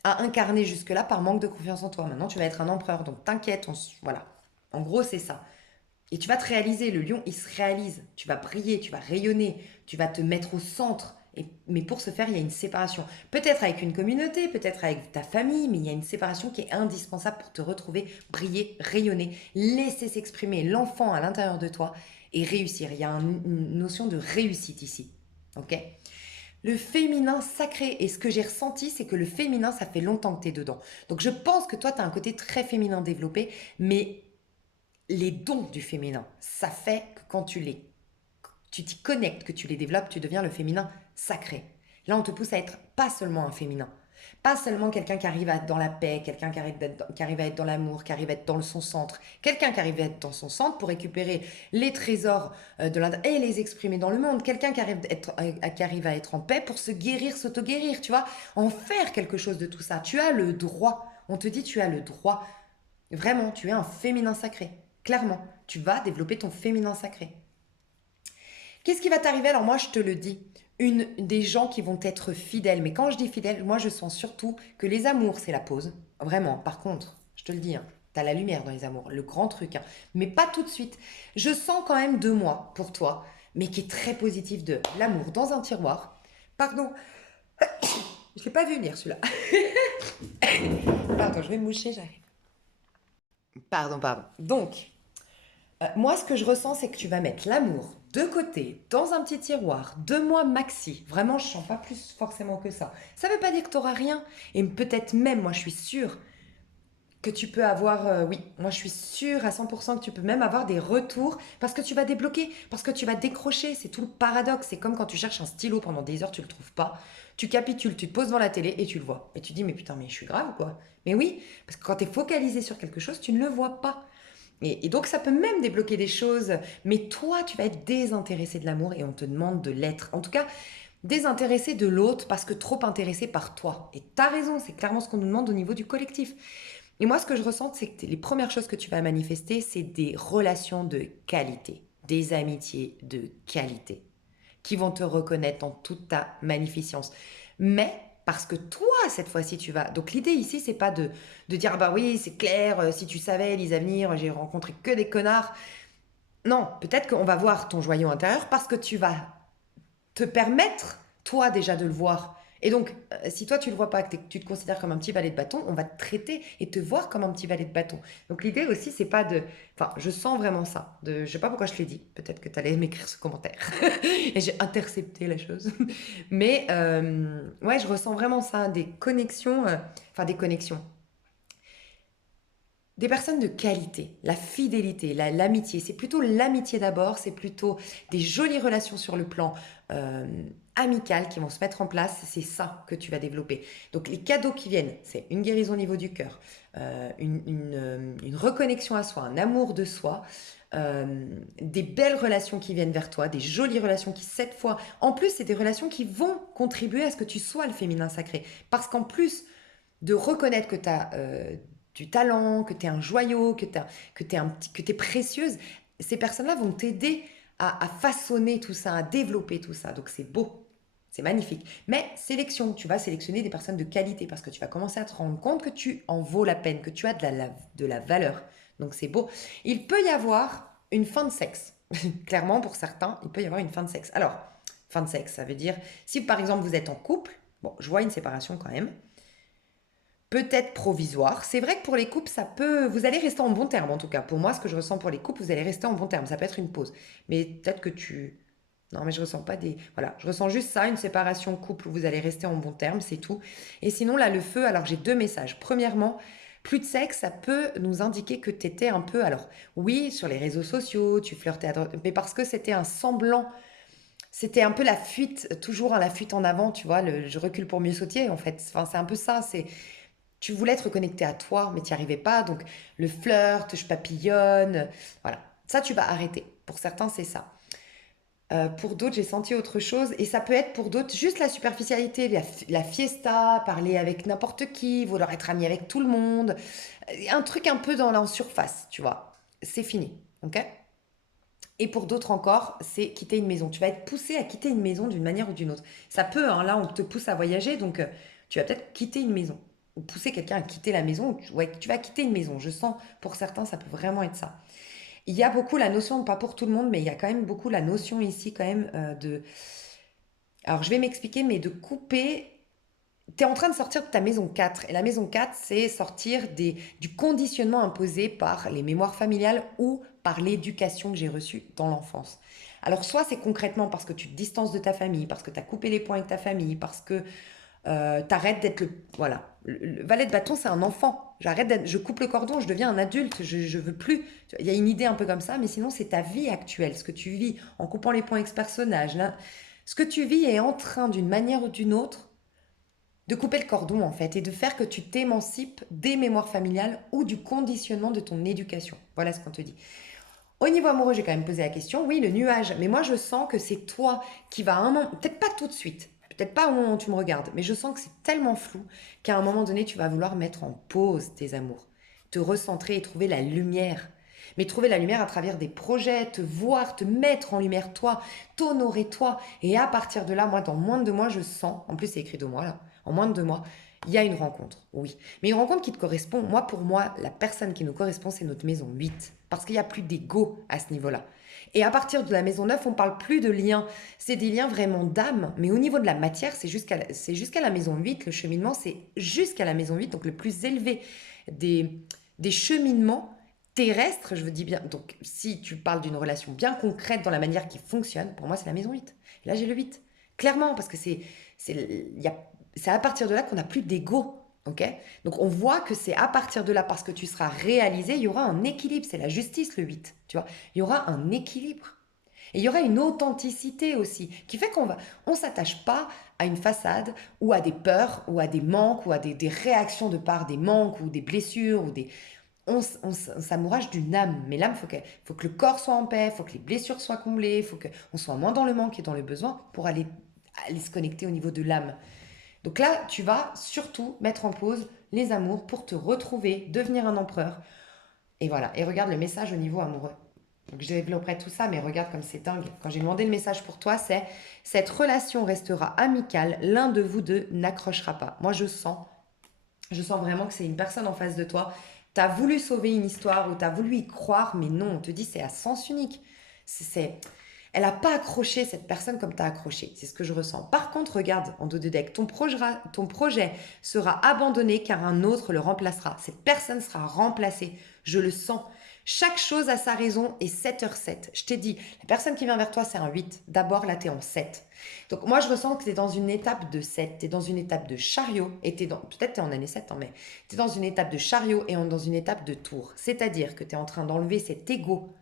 as incarné jusque-là par manque de confiance en toi. Maintenant, tu vas être un empereur, donc t'inquiète, voilà. En gros, c'est ça. Et tu vas te réaliser, le lion, il se réalise. Tu vas briller, tu vas rayonner, tu vas te mettre au centre. Mais pour ce faire, il y a une séparation. Peut-être avec une communauté, peut-être avec ta famille, mais il y a une séparation qui est indispensable pour te retrouver, briller, rayonner, laisser s'exprimer l'enfant à l'intérieur de toi et réussir. Il y a une notion de réussite ici. Ok? Le féminin sacré, et ce que j'ai ressenti, c'est que le féminin, ça fait longtemps que tu es dedans. Donc je pense que toi, tu as un côté très féminin développé, mais les dons du féminin, ça fait que quand tu t'y connectes, que tu les développes, tu deviens le féminin sacré. Là, on te pousse à être pas seulement un féminin, pas seulement quelqu'un qui arrive à être dans la paix, quelqu'un qui arrive à être dans l'amour, qui arrive à être dans son centre, quelqu'un qui arrive à être dans son centre pour récupérer les trésors de l'Inde et les exprimer dans le monde, quelqu'un qui arrive à être en paix pour se guérir, s'auto-guérir, tu vois, en faire quelque chose de tout ça. Tu as le droit, on te dit tu as le droit, vraiment, tu es un féminin sacré, clairement, tu vas développer ton féminin sacré. Qu'est-ce qui va t'arriver? Alors moi, je te le dis, des gens qui vont être fidèles. Mais quand je dis fidèles, moi, je sens surtout que les amours, c'est la pause. Vraiment, par contre, je te le dis, hein, t'as la lumière dans les amours, le grand truc. Hein. Mais pas tout de suite. Je sens quand même 2 mois pour toi, mais qui est très positif de l'amour dans un tiroir. Pardon, je ne l'ai pas vu venir celui-là. Pardon, je vais me moucher, j'arrive. Pardon. Donc, moi, ce que je ressens, c'est que tu vas mettre l'amour de côté, dans un petit tiroir, 2 mois maxi. Vraiment, je sens pas plus forcément que ça. Ça veut pas dire que tu n'auras rien. Et peut-être même, moi, je suis sûre que tu peux avoir, oui, moi, je suis sûre à 100% que tu peux même avoir des retours parce que tu vas débloquer, parce que tu vas décrocher. C'est tout le paradoxe. C'est comme quand tu cherches un stylo pendant des heures, tu le trouves pas. Tu capitules, tu te poses devant la télé et tu le vois. Et tu dis, mais putain, mais je suis grave ou quoi? Mais oui, parce que quand tu es focalisé sur quelque chose, tu ne le vois pas. Et donc ça peut même débloquer des choses, mais toi, tu vas être désintéressé de l'amour et on te demande de l'être. En tout cas, désintéressé de l'autre parce que trop intéressé par toi. Et tu as raison, c'est clairement ce qu'on nous demande au niveau du collectif. Et moi, ce que je ressens, c'est que les premières choses que tu vas manifester, c'est des relations de qualité, des amitiés de qualité qui vont te reconnaître dans toute ta magnificence. Mais parce que toi, cette fois-ci, tu vas. Donc l'idée ici, c'est pas de dire, ah bah oui, c'est clair, si tu savais, Lisa Venir, j'ai rencontré que des connards. Non, peut-être qu'on va voir ton joyau intérieur parce que tu vas te permettre, toi déjà, de le voir. Et donc, si toi tu le vois pas, que tu te considères comme un petit valet de bâton, on va te traiter et te voir comme un petit valet de bâton. Donc l'idée aussi, c'est pas de... Enfin, je sens vraiment ça. Je sais pas pourquoi je l'ai dit. Peut-être que tu allais m'écrire ce commentaire. Et j'ai intercepté la chose. Mais ouais, je ressens vraiment ça, des connexions, enfin des connexions. Des personnes de qualité, la fidélité, l'amitié, c'est plutôt l'amitié d'abord, c'est plutôt des jolies relations sur le plan euh, amical qui vont se mettre en place, c'est ça que tu vas développer. Donc les cadeaux qui viennent, c'est une guérison au niveau du cœur, une reconnexion à soi, un amour de soi, des belles relations qui viennent vers toi, des jolies relations qui, cette fois, en plus, c'est des relations qui vont contribuer à ce que tu sois le féminin sacré. Parce qu'en plus de reconnaître que tu as du talent, que tu es un joyau, que tu es précieuse, ces personnes-là vont t'aider à façonner tout ça, à développer tout ça. Donc c'est beau, c'est magnifique. Mais sélection, tu vas sélectionner des personnes de qualité parce que tu vas commencer à te rendre compte que tu en vaux la peine, que tu as de la valeur. Donc c'est beau. Il peut y avoir une fin de sexe. Clairement, pour certains, il peut y avoir une fin de sexe. Alors, fin de sexe, ça veut dire, si par exemple vous êtes en couple, bon, je vois une séparation quand même, peut-être provisoire. C'est vrai que pour les couples, ça peut. Vous allez rester en bon terme, en tout cas. Pour moi, ce que je ressens pour les couples, vous allez rester en bon terme. Ça peut être une pause. Mais peut-être que tu. Non, mais je ressens pas des. Voilà, je ressens juste ça, une séparation couple où vous allez rester en bon terme, c'est tout. Et sinon, là, le feu, alors j'ai 2 messages. Premièrement, plus de sexe, ça peut nous indiquer que tu étais un peu. Alors, oui, sur les réseaux sociaux, tu flirtais à droite, mais parce que c'était un semblant. C'était un peu la fuite, toujours la fuite en avant, tu vois, je recule pour mieux sauter, en fait. Enfin, c'est un peu ça, c'est tu voulais être reconnecté à toi, mais tu n'y arrivais pas. Donc, le flirt, je papillonne. Voilà. Ça, tu vas arrêter. Pour certains, c'est ça. Pour d'autres, j'ai senti autre chose. Et ça peut être pour d'autres juste la superficialité, la fiesta, parler avec n'importe qui, vouloir être ami avec tout le monde. Un truc un peu en surface, tu vois. C'est fini. OK? Et pour d'autres encore, c'est quitter une maison. Tu vas être poussé à quitter une maison d'une manière ou d'une autre. Ça peut, hein, là, on te pousse à voyager, donc tu vas peut-être quitter une maison. Ou pousser quelqu'un à quitter la maison. Ouais, tu vas quitter une maison. Je sens, pour certains, ça peut vraiment être ça. Il y a beaucoup la notion, pas pour tout le monde, mais il y a quand même beaucoup la notion ici, quand même, de Alors, je vais m'expliquer, mais de couper. Tu es en train de sortir de ta maison 4. Et la maison 4, c'est sortir du conditionnement imposé par les mémoires familiales ou par l'éducation que j'ai reçue dans l'enfance. Alors, soit c'est concrètement parce que tu te distances de ta famille, parce que tu as coupé les ponts avec ta famille, parce que t'arrêtes d'être le. Voilà. Le valet de bâton, c'est un enfant. Je coupe le cordon, je deviens un adulte, je veux plus. Il y a une idée un peu comme ça, mais sinon, c'est ta vie actuelle, ce que tu vis en coupant les ponts avec ce personnage. Là. Ce que tu vis est en train, d'une manière ou d'une autre, de couper le cordon, en fait, et de faire que tu t'émancipes des mémoires familiales ou du conditionnement de ton éducation. Voilà ce qu'on te dit. Au niveau amoureux, j'ai quand même posé la question. Oui, le nuage. Mais moi, je sens que c'est toi qui va à un moment, peut-être pas tout de suite, peut-être pas au moment où tu me regardes, mais je sens que c'est tellement flou qu'à un moment donné, tu vas vouloir mettre en pause tes amours, te recentrer et trouver la lumière. Mais trouver la lumière à travers des projets, te voir, te mettre en lumière toi, t'honorer toi. Et à partir de là, moi, dans moins de 2 mois, je sens, en plus c'est écrit 2 mois là, en moins de 2 mois, il y a une rencontre, oui. Mais une rencontre qui te correspond, moi pour moi, la personne qui nous correspond, c'est notre maison 8. Parce qu'il n'y a plus d'ego à ce niveau-là. Et à partir de la maison 9, on parle plus de liens. C'est des liens vraiment d'âme. Mais au niveau de la matière, c'est jusqu'à la maison 8. Le cheminement, c'est jusqu'à la maison 8, donc le plus élevé des cheminements terrestres, je veux dire bien. Donc si tu parles d'une relation bien concrète dans la manière qui fonctionne, pour moi, c'est la maison 8. Et là, j'ai le 8. Clairement, parce que c'est à partir de là qu'on n'a plus d'ego. Ok. Donc on voit que c'est à partir de là, parce que tu seras réalisé, il y aura un équilibre. C'est la justice, le 8. Tu vois, il y aura un équilibre. Et il y aura une authenticité aussi, qui fait on s'attache pas à une façade ou à des peurs ou à des manques ou à des réactions de part des manques ou des blessures ou des. On s'amourage d'une âme, mais l'âme, faut que le corps soit en paix, faut que les blessures soient comblées, faut qu'on soit moins dans le manque et dans le besoin pour aller se connecter au niveau de l'âme. Donc là, tu vas surtout mettre en pause les amours pour te retrouver, devenir un empereur. Et voilà, et regarde le message au niveau amoureux. Donc je développerai tout ça, mais regarde comme c'est dingue. Quand j'ai demandé le message pour toi, c'est cette relation restera amicale, l'un de vous deux n'accrochera pas. Moi, je sens vraiment que c'est une personne en face de toi. Tu as voulu sauver une histoire ou tu as voulu y croire, mais non, on te dit c'est à sens unique. Elle n'a pas accroché cette personne comme tu as accroché. C'est ce que je ressens. Par contre, regarde en dos de deck, ton projet sera abandonné car un autre le remplacera. Cette personne sera remplacée. Je le sens. Chaque chose a sa raison et 7h07. Je t'ai dit, la personne qui vient vers toi, c'est un 8. D'abord, là, tu es en 7. Donc, moi, je ressens que tu es dans une étape de 7. Tu es dans une étape de chariot. Et peut-être tu es en année 7, hein, mais tu es dans une étape de chariot et dans une étape de tour. C'est-à-dire que tu es en train d'enlever cet ego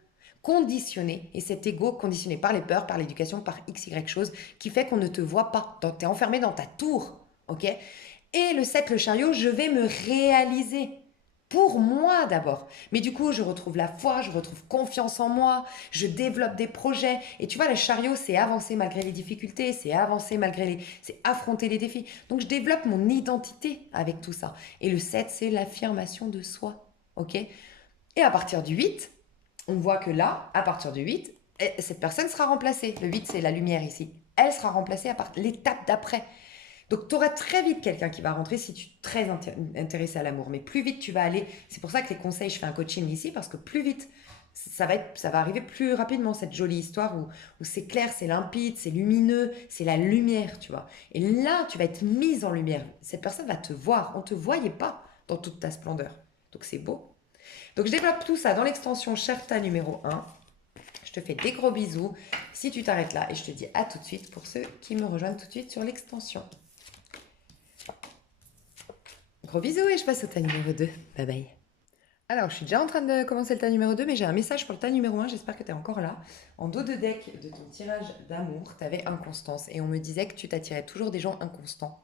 conditionné, et cet ego conditionné par les peurs, par l'éducation, par x, y chose, qui fait qu'on ne te voit pas. Donc, tu es enfermé dans ta tour, ok. Et le 7, le chariot, je vais me réaliser. Pour moi d'abord. Mais du coup, je retrouve la foi, je retrouve confiance en moi, je développe des projets. Et tu vois, le chariot, c'est avancer malgré les difficultés, c'est avancer c'est affronter les défis. Donc, je développe mon identité avec tout ça. Et le 7, c'est l'affirmation de soi. Ok. Et à partir du 8, on voit que là, à partir du 8, cette personne sera remplacée. Le 8, c'est la lumière ici. Elle sera remplacée à l'étape d'après. Donc, tu auras très vite quelqu'un qui va rentrer si tu es très intéressé à l'amour. Mais plus vite tu vas aller, c'est pour ça que les conseils, je fais un coaching ici, parce que plus vite, ça va arriver plus rapidement, cette jolie histoire où c'est clair, c'est limpide, c'est lumineux, c'est la lumière, tu vois. Et là, tu vas être mise en lumière. Cette personne va te voir. On ne te voyait pas dans toute ta splendeur. Donc, c'est beau. Donc, je développe tout ça dans l'extension Sherta numéro 1. Je te fais des gros bisous si tu t'arrêtes là et je te dis à tout de suite pour ceux qui me rejoignent tout de suite sur l'extension. Gros bisous et je passe au tas numéro 2. Bye bye. Alors, je suis déjà en train de commencer le tas numéro 2, mais j'ai un message pour le tas numéro 1. J'espère que tu es encore là. En dos de deck de ton tirage d'amour, tu avais inconstance. Et on me disait que tu t'attirais toujours des gens inconstants.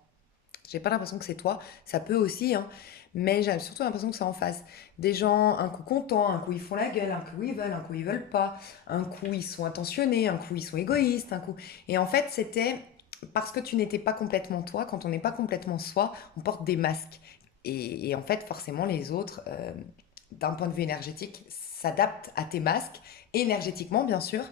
J'ai pas l'impression que c'est toi. Ça peut aussi, hein. Mais j'ai surtout l'impression que c'est en face. Des gens, un coup contents, un coup ils font la gueule, un coup ils veulent, un coup ils veulent pas. Un coup ils sont attentionnés, un coup ils sont égoïstes, un coup. Et en fait, c'était parce que tu n'étais pas complètement toi. Quand on n'est pas complètement soi, on porte des masques. Et en fait, forcément, les autres, d'un point de vue énergétique, s'adaptent à tes masques, énergétiquement, bien sûr.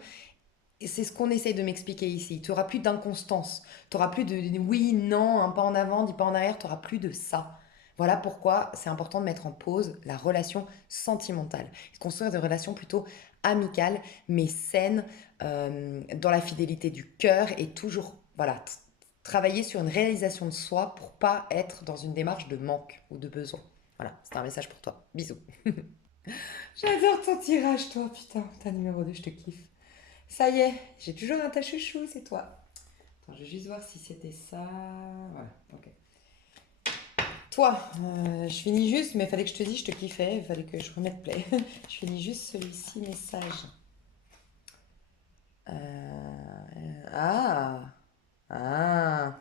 Et c'est ce qu'on essaye de m'expliquer ici. Tu n'auras plus d'inconstance. Tu n'auras plus de oui, non, un pas en avant, 10 pas en arrière. Tu n'auras plus de ça. Voilà pourquoi c'est important de mettre en pause la relation sentimentale. Et de construire des relations plutôt amicales, mais saines, dans la fidélité du cœur et toujours Voilà, travailler sur une réalisation de soi pour pas être dans une démarche de manque ou de besoin. Voilà, c'est un message pour toi. Bisous. J'adore ton tirage, toi, putain. Ta numéro 2, je te kiffe. Ça y est, j'ai toujours un ta chouchou, c'est toi. Attends, je vais juste voir si c'était ça. Voilà, ok. Toi, je finis juste, mais il fallait que je te dise, je te kiffais, il fallait que je remette play. Je finis juste celui-ci, message. Ah, ah,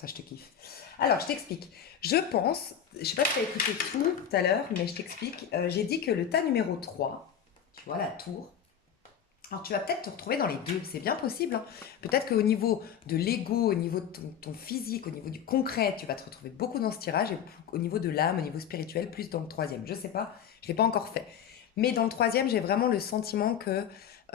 ça je te kiffe. Alors, je t'explique. Je pense, je sais pas si tu as écouté tout à l'heure, mais je t'explique. J'ai dit que le tas numéro 3, tu vois, la tour, alors tu vas peut-être te retrouver dans les deux, c'est bien possible, hein. Peut-être qu'au niveau de l'ego, au niveau de ton physique, au niveau du concret, tu vas te retrouver beaucoup dans ce tirage, et au niveau de l'âme, au niveau spirituel, plus dans le troisième. Je sais pas, je l'ai pas encore fait. Mais dans le troisième, j'ai vraiment le sentiment que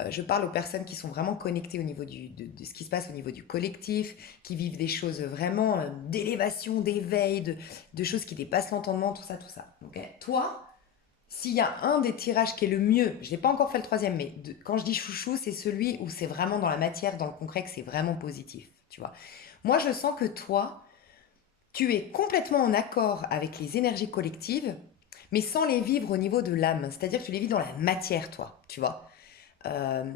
je parle aux personnes qui sont vraiment connectées au niveau de ce qui se passe au niveau du collectif, qui vivent des choses vraiment d'élévation, d'éveil, de choses qui dépassent l'entendement, tout ça, tout ça. Ok. Toi, s'il y a un des tirages qui est le mieux, je n'ai pas encore fait le troisième, mais quand je dis chouchou, c'est celui où c'est vraiment dans la matière, dans le concret, que c'est vraiment positif, tu vois. Moi, je sens que toi, tu es complètement en accord avec les énergies collectives, mais sans les vivre au niveau de l'âme. C'est-à-dire que tu les vis dans la matière, toi, tu vois. Euh,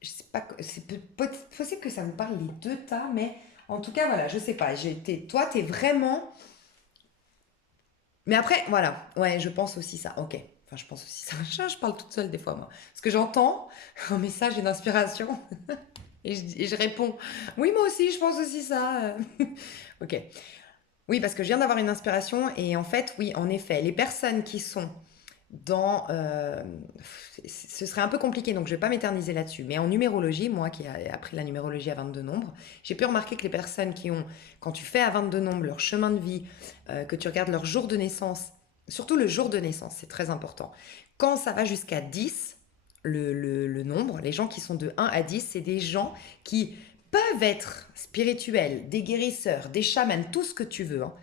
je sais pas, c'est possible que ça vous parle les deux tas, mais en tout cas, voilà, je sais pas. Toi, t'es vraiment. Mais après, voilà, ouais, je pense aussi ça. Ok. Enfin, je pense aussi ça. Je parle toute seule des fois, moi. Parce que j'entends un message et d'inspiration et je réponds, oui, moi aussi, je pense aussi ça. Ok. Oui, parce que je viens d'avoir une inspiration et en fait, oui, en effet, les personnes qui sont dans... ce serait un peu compliqué, donc je vais pas m'éterniser là-dessus. Mais en numérologie, moi qui ai appris la numérologie à 22 nombres, j'ai pu remarquer que les personnes qui ont, quand tu fais à 22 nombres leur chemin de vie, que tu regardes leur jour de naissance, surtout le jour de naissance, c'est très important. Quand ça va jusqu'à 10, le nombre, les gens qui sont de 1 à 10, c'est des gens qui peuvent être spirituels, des guérisseurs, des chamans, tout ce que tu veux, hein.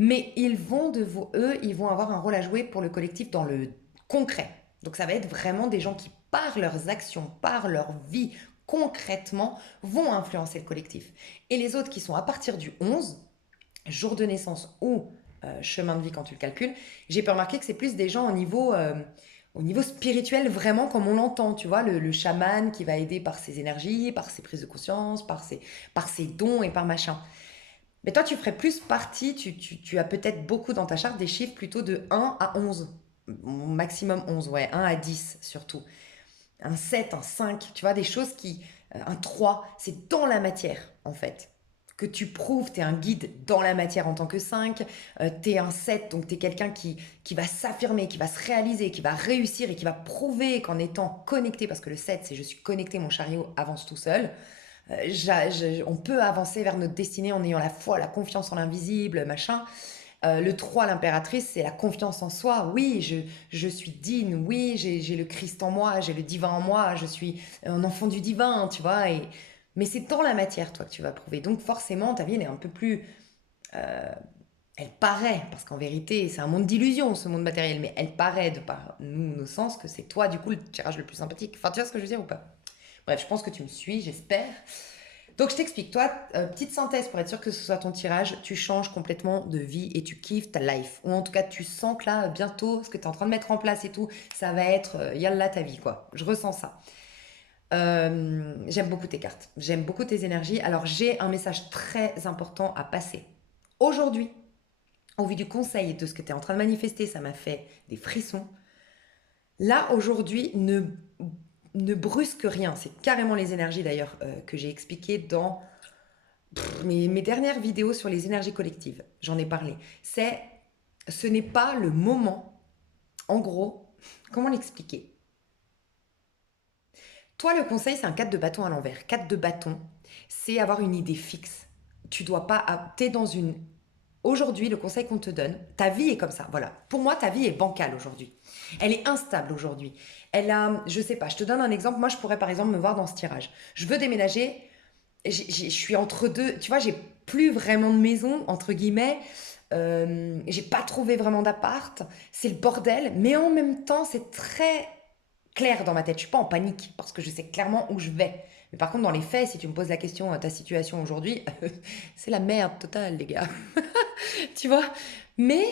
Mais ils vont avoir un rôle à jouer pour le collectif dans le concret. Donc ça va être vraiment des gens qui, par leurs actions, par leur vie, concrètement, vont influencer le collectif. Et les autres qui sont à partir du 11, jour de naissance ou chemin de vie quand tu le calcules, j'ai pu remarquer que c'est plus des gens au niveau spirituel, vraiment comme on l'entend, tu vois, le chaman qui va aider par ses énergies, par ses prises de conscience, par ses dons et par machin. Mais toi, tu ferais plus partie, tu as peut-être beaucoup dans ta charte des chiffres plutôt de 1 à 11. Maximum 11, ouais, 1 à 10 surtout. Un 7, un 5, tu vois, des choses qui... un 3, c'est dans la matière, en fait. Que tu prouves, tu es un guide dans la matière en tant que 5, tu es un 7, donc tu es quelqu'un qui va s'affirmer, qui va se réaliser, qui va réussir et qui va prouver qu'en étant connecté, parce que le 7, c'est je suis connecté, mon chariot avance tout seul. On peut avancer vers notre destinée en ayant la foi, la confiance en l'invisible, machin. Le 3, l'impératrice, c'est la confiance en soi. Oui, je suis digne. Oui, j'ai le Christ en moi, j'ai le divin en moi. Je suis un enfant du divin, tu vois. Mais c'est dans la matière, toi, que tu vas prouver. Donc forcément, ta vie, elle est un peu plus... euh, elle paraît, parce qu'en vérité, c'est un monde d'illusions, ce monde matériel, mais elle paraît, de par nous, nos sens, que c'est toi, du coup, le tirage le plus sympathique. Enfin, tu vois ce que je veux dire ou pas? Bref, je pense que tu me suis, j'espère. Donc je t'explique, toi, petite synthèse pour être sûr que ce soit ton tirage, tu changes complètement de vie et tu kiffes ta life. Ou en tout cas, tu sens que là, bientôt, ce que tu es en train de mettre en place et tout, ça va être yalla ta vie, quoi. Je ressens ça. J'aime beaucoup tes cartes, j'aime beaucoup tes énergies. Alors j'ai un message très important à passer. Aujourd'hui, au vu du conseil et de ce que tu es en train de manifester, ça m'a fait des frissons. Là, aujourd'hui, ne brusque rien. C'est carrément les énergies d'ailleurs que j'ai expliquées dans mes dernières vidéos sur les énergies collectives. J'en ai parlé. Ce n'est pas le moment. En gros, comment l'expliquer? Toi, le conseil, c'est un 4 de bâton à l'envers. 4 de bâton, c'est avoir une idée fixe. Tu dois pas... T'es dans une... Aujourd'hui, le conseil qu'on te donne, ta vie est comme ça. Voilà. Pour moi, ta vie est bancale aujourd'hui. Elle est instable aujourd'hui. Elle a... Je sais pas, je te donne un exemple. Moi, je pourrais par exemple me voir dans ce tirage. Je veux déménager. Je suis entre deux. Tu vois, j'ai plus vraiment de maison, entre guillemets. J'ai pas trouvé vraiment d'appart. C'est le bordel. Mais en même temps, c'est très clair dans ma tête. Je suis pas en panique parce que je sais clairement où je vais. Mais par contre, dans les faits, si tu me poses la question, ta situation aujourd'hui, c'est la merde totale, les gars. Tu vois? Mais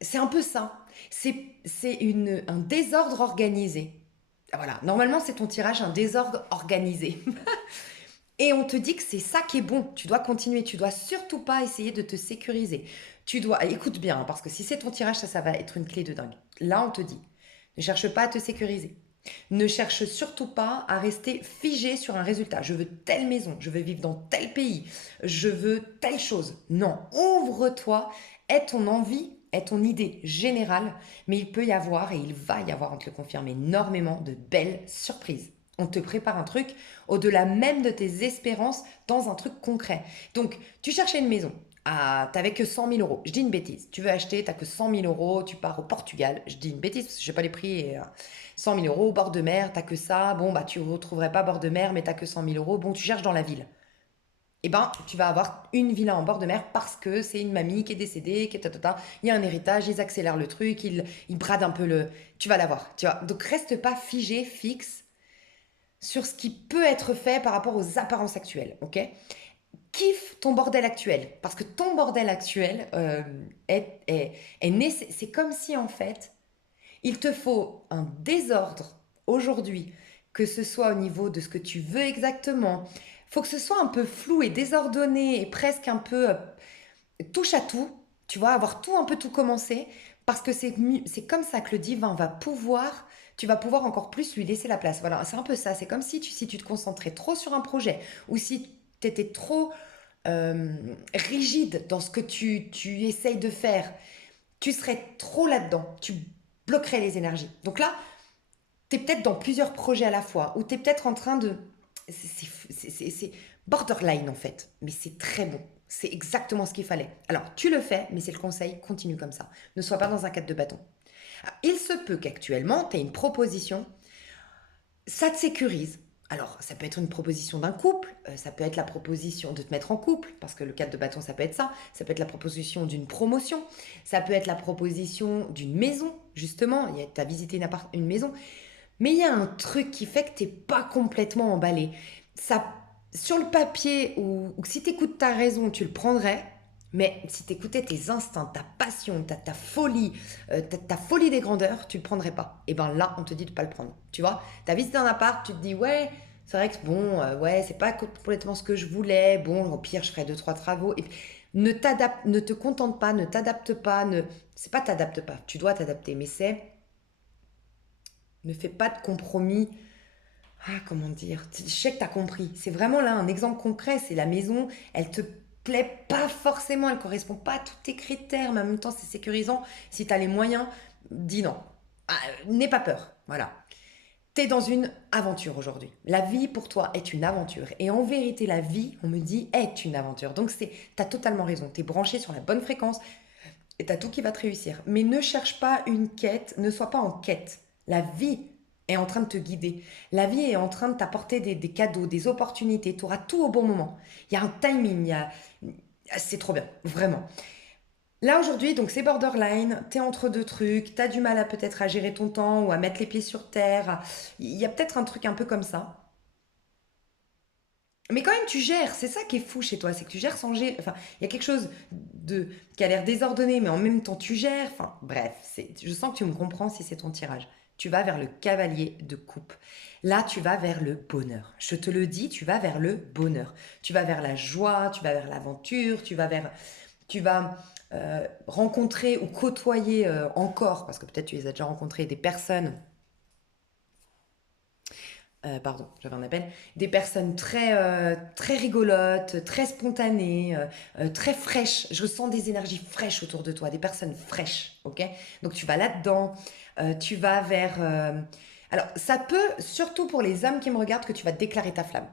c'est un peu ça. C'est un désordre organisé. Voilà, normalement, c'est ton tirage, un désordre organisé. Et on te dit que c'est ça qui est bon. Tu dois continuer. Tu dois surtout pas essayer de te sécuriser. Tu dois, écoute bien, hein, parce que si c'est ton tirage, ça va être une clé de dingue. Là, on te dit, ne cherche pas à te sécuriser. Ne cherche surtout pas à rester figé sur un résultat. Je veux telle maison, je veux vivre dans tel pays, je veux telle chose. Non, ouvre-toi, aie ton envie, aie ton idée générale, mais il peut y avoir, et il va y avoir, on te le confirme, énormément de belles surprises. On te prépare un truc au-delà même de tes espérances dans un truc concret. Donc, tu cherchais une maison. Ah, t'avais que 100 000 euros. Je dis une bêtise. Tu veux acheter, t'as que 100 000 euros, tu pars au Portugal. Je dis une bêtise parce que je sais pas les prix. 100 000 euros, bord de mer, t'as que ça. Bon, bah, tu ne retrouverais pas bord de mer, mais t'as que 100 000 euros. Bon, tu cherches dans la ville. Eh ben, tu vas avoir une villa en bord de mer parce que c'est une mamie qui est décédée, qui est tatata. Il y a un héritage, ils accélèrent le truc, ils bradent un peu le. Tu vas l'avoir, tu vois. Donc, reste pas figé, fixe sur ce qui peut être fait par rapport aux apparences actuelles, ok? Kiffe ton bordel actuel, parce que ton bordel actuel c'est comme si en fait, il te faut un désordre aujourd'hui, que ce soit au niveau de ce que tu veux exactement. Il faut que ce soit un peu flou et désordonné et presque un peu touche à tout, tu vois, avoir tout un peu tout commencé, parce que c'est comme ça que le divin va pouvoir, tu vas pouvoir encore plus lui laisser la place. Voilà, c'est un peu ça. C'est comme si tu te concentrais trop sur un projet, ou si tu étais trop rigide dans ce que tu essayes de faire, tu serais trop là-dedans, tu bloquerais les énergies. Donc là, tu es peut-être dans plusieurs projets à la fois, ou tu es peut-être en train de. C'est borderline en fait, mais c'est très bon. C'est exactement ce qu'il fallait. Alors, tu le fais, mais c'est le conseil, continue comme ça. Ne sois pas dans un cadre de bâton. Alors, il se peut qu'actuellement, tu aies une proposition, ça te sécurise. Alors, ça peut être une proposition d'un couple, ça peut être la proposition de te mettre en couple, parce que le cadre de bâton, ça peut être ça. Ça peut être la proposition d'une promotion, ça peut être la proposition d'une maison, justement. Tu as visité une maison. Mais il y a un truc qui fait que t'es pas complètement emballé. Ça, sur le papier, ou si t'écoutes ta raison, tu le prendrais. Mais si t'écoutais tes instincts, ta passion, ta folie, ta folie des grandeurs, tu le prendrais pas. Et ben là, on te dit de pas le prendre. Tu vois, t'as visité un appart, tu te dis ouais, c'est vrai que bon, ouais, c'est pas complètement ce que je voulais. Bon, au pire, je ferai deux trois travaux. Et puis, ne te contente pas, ne t'adapte pas. C'est pas t'adapte pas. Tu dois t'adapter, mais c'est ne fais pas de compromis. Ah, comment dire? Je sais que tu as compris. C'est vraiment là un exemple concret. C'est la maison, elle te plaît pas forcément, elle correspond pas à tous tes critères, mais en même temps, c'est sécurisant. Si tu as les moyens, dis non. Ah, n'aie pas peur. Voilà. Tu es dans une aventure aujourd'hui. La vie pour toi est une aventure. Et en vérité, la vie, on me dit, est une aventure. Donc, tu as totalement raison. Tu es branché sur la bonne fréquence et tu as tout qui va te réussir. Mais ne cherche pas une quête, ne sois pas en quête. La vie est en train de te guider. La vie est en train de t'apporter des cadeaux, des opportunités. Tu auras tout au bon moment. Il y a un timing, c'est trop bien, vraiment. Là aujourd'hui, donc c'est borderline, t'es entre deux trucs, t'as du mal à peut-être à gérer ton temps ou à mettre les pieds sur terre. Il y a peut-être un truc un peu comme ça. Mais quand même, tu gères. C'est ça qui est fou chez toi, c'est que tu gères sans gérer. Enfin, il y a quelque chose qui a l'air désordonné, mais en même temps, tu gères. Enfin, bref, je sens que tu me comprends si c'est ton tirage. Tu vas vers le cavalier de coupe. Là, tu vas vers le bonheur. Je te le dis, tu vas vers le bonheur. Tu vas vers la joie, tu vas vers l'aventure, tu vas rencontrer ou côtoyer encore, parce que peut-être tu les as déjà rencontrés, des personnes pardon, j'avais un appel, des personnes très rigolotes, très spontanées, très fraîches. Je ressens des énergies fraîches autour de toi, des personnes fraîches, ok? Donc tu vas là-dedans, tu vas vers. Alors ça peut, surtout pour les hommes qui me regardent, que tu vas déclarer ta flamme.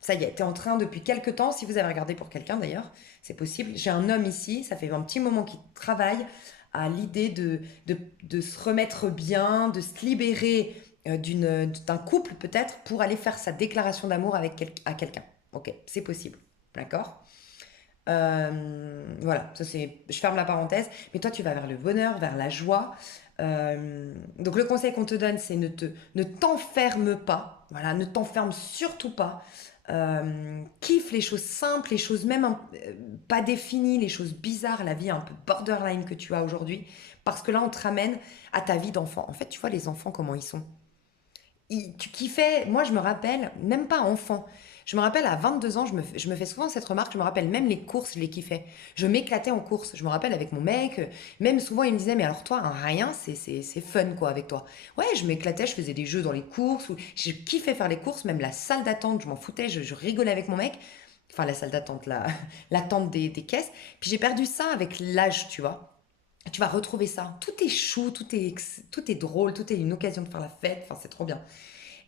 Ça y est, tu es en train depuis quelques temps, si vous avez regardé pour quelqu'un d'ailleurs, c'est possible. J'ai un homme ici, ça fait un petit moment qu'il travaille à l'idée de se remettre bien, de se libérer d'un couple peut-être pour aller faire sa déclaration d'amour à quelqu'un. Ok, c'est possible. D'accord. Voilà, ça c'est, je ferme la parenthèse. Mais toi, tu vas vers le bonheur, vers la joie. Donc le conseil qu'on te donne, c'est ne t'enferme pas. Voilà, ne t'enferme surtout pas. Kiffe les choses simples, les choses même pas définies, les choses bizarres, la vie un peu borderline que tu as aujourd'hui. Parce que là, on te ramène à ta vie d'enfant. En fait, tu vois les enfants, comment ils sont. Tu kiffais, moi je me rappelle, même pas enfant, je me rappelle à 22 ans, je me fais souvent cette remarque, je me rappelle même les courses, je les kiffais. Je m'éclatais en course, je me rappelle avec mon mec, même souvent il me disait, mais alors toi, un rien, c'est fun quoi avec toi. Ouais, je m'éclatais, je faisais des jeux dans les courses, je kiffais faire les courses, même la salle d'attente, je m'en foutais, je rigolais avec mon mec. Enfin la salle d'attente, l'attente des caisses. Puis j'ai perdu ça avec l'âge, tu vois. Tu vas retrouver ça. Tout est chou, tout est drôle, tout est une occasion de faire la fête. Enfin, c'est trop bien.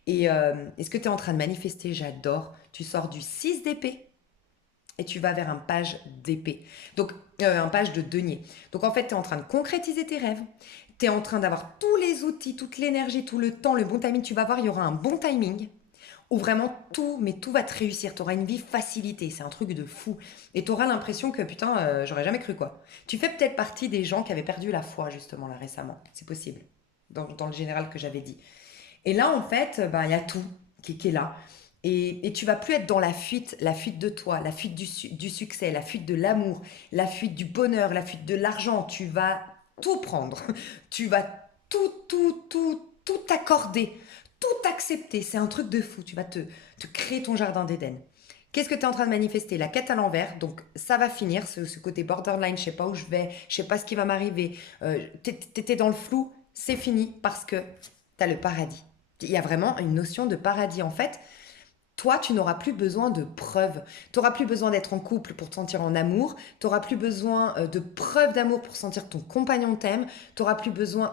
Et ce que tu es en train de manifester, j'adore. Tu sors du 6 d'épée et tu vas vers un page d'épée. Donc, un page de denier. Donc, en fait, tu es en train de concrétiser tes rêves. Tu es en train d'avoir tous les outils, toute l'énergie, tout le temps, le bon timing. Tu vas voir, il y aura un bon timing où vraiment tout, mais tout va te réussir. Tu auras une vie facilitée. C'est un truc de fou. Et tu auras l'impression que, putain, j'aurais jamais cru quoi. Tu fais peut-être partie des gens qui avaient perdu la foi, justement, là, récemment. C'est possible. Dans le général que j'avais dit. Et là, en fait, bah, il y a tout qui est là. Et tu vas plus être dans la fuite de toi, la fuite du succès, la fuite de l'amour, la fuite du bonheur, la fuite de l'argent. Tu vas tout prendre. Tu vas tout accorder, tout accepter. C'est un truc de fou. Tu vas te créer ton jardin d'Éden. Qu'est-ce que tu es en train de manifester? La quête à l'envers. Donc, ça va finir, ce côté borderline. Je sais pas où je vais, je sais pas ce qui va m'arriver. T'étais dans le flou. C'est fini parce que tu as le paradis. Il y a vraiment une notion de paradis. En fait, toi, tu n'auras plus besoin de preuves. Tu n'auras plus besoin d'être en couple pour te sentir en amour. Tu n'auras plus besoin de preuves d'amour pour sentir que ton compagnon t'aime. T'as plus besoin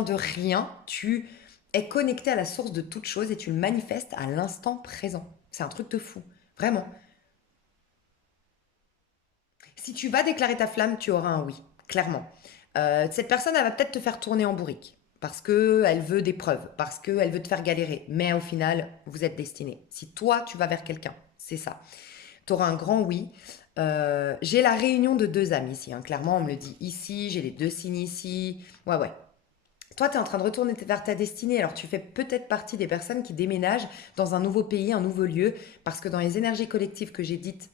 de rien. Tu es connecté à la source de toute chose et tu le manifestes à l'instant présent. C'est un truc de fou. Vraiment. Si tu vas déclarer ta flamme, tu auras un oui, clairement. Cette personne, elle va peut-être te faire tourner en bourrique parce qu'elle veut des preuves, parce qu'elle veut te faire galérer. Mais au final, vous êtes destinés. Si toi, tu vas vers quelqu'un, c'est ça. Tu auras un grand oui. J'ai la réunion de deux âmes ici, hein. Clairement, on me le dit ici, j'ai les deux signes ici. Ouais, ouais. Toi, tu es en train de retourner vers ta destinée. Alors, tu fais peut-être partie des personnes qui déménagent dans un nouveau pays, un nouveau lieu, parce que dans les énergies collectives que j'ai dites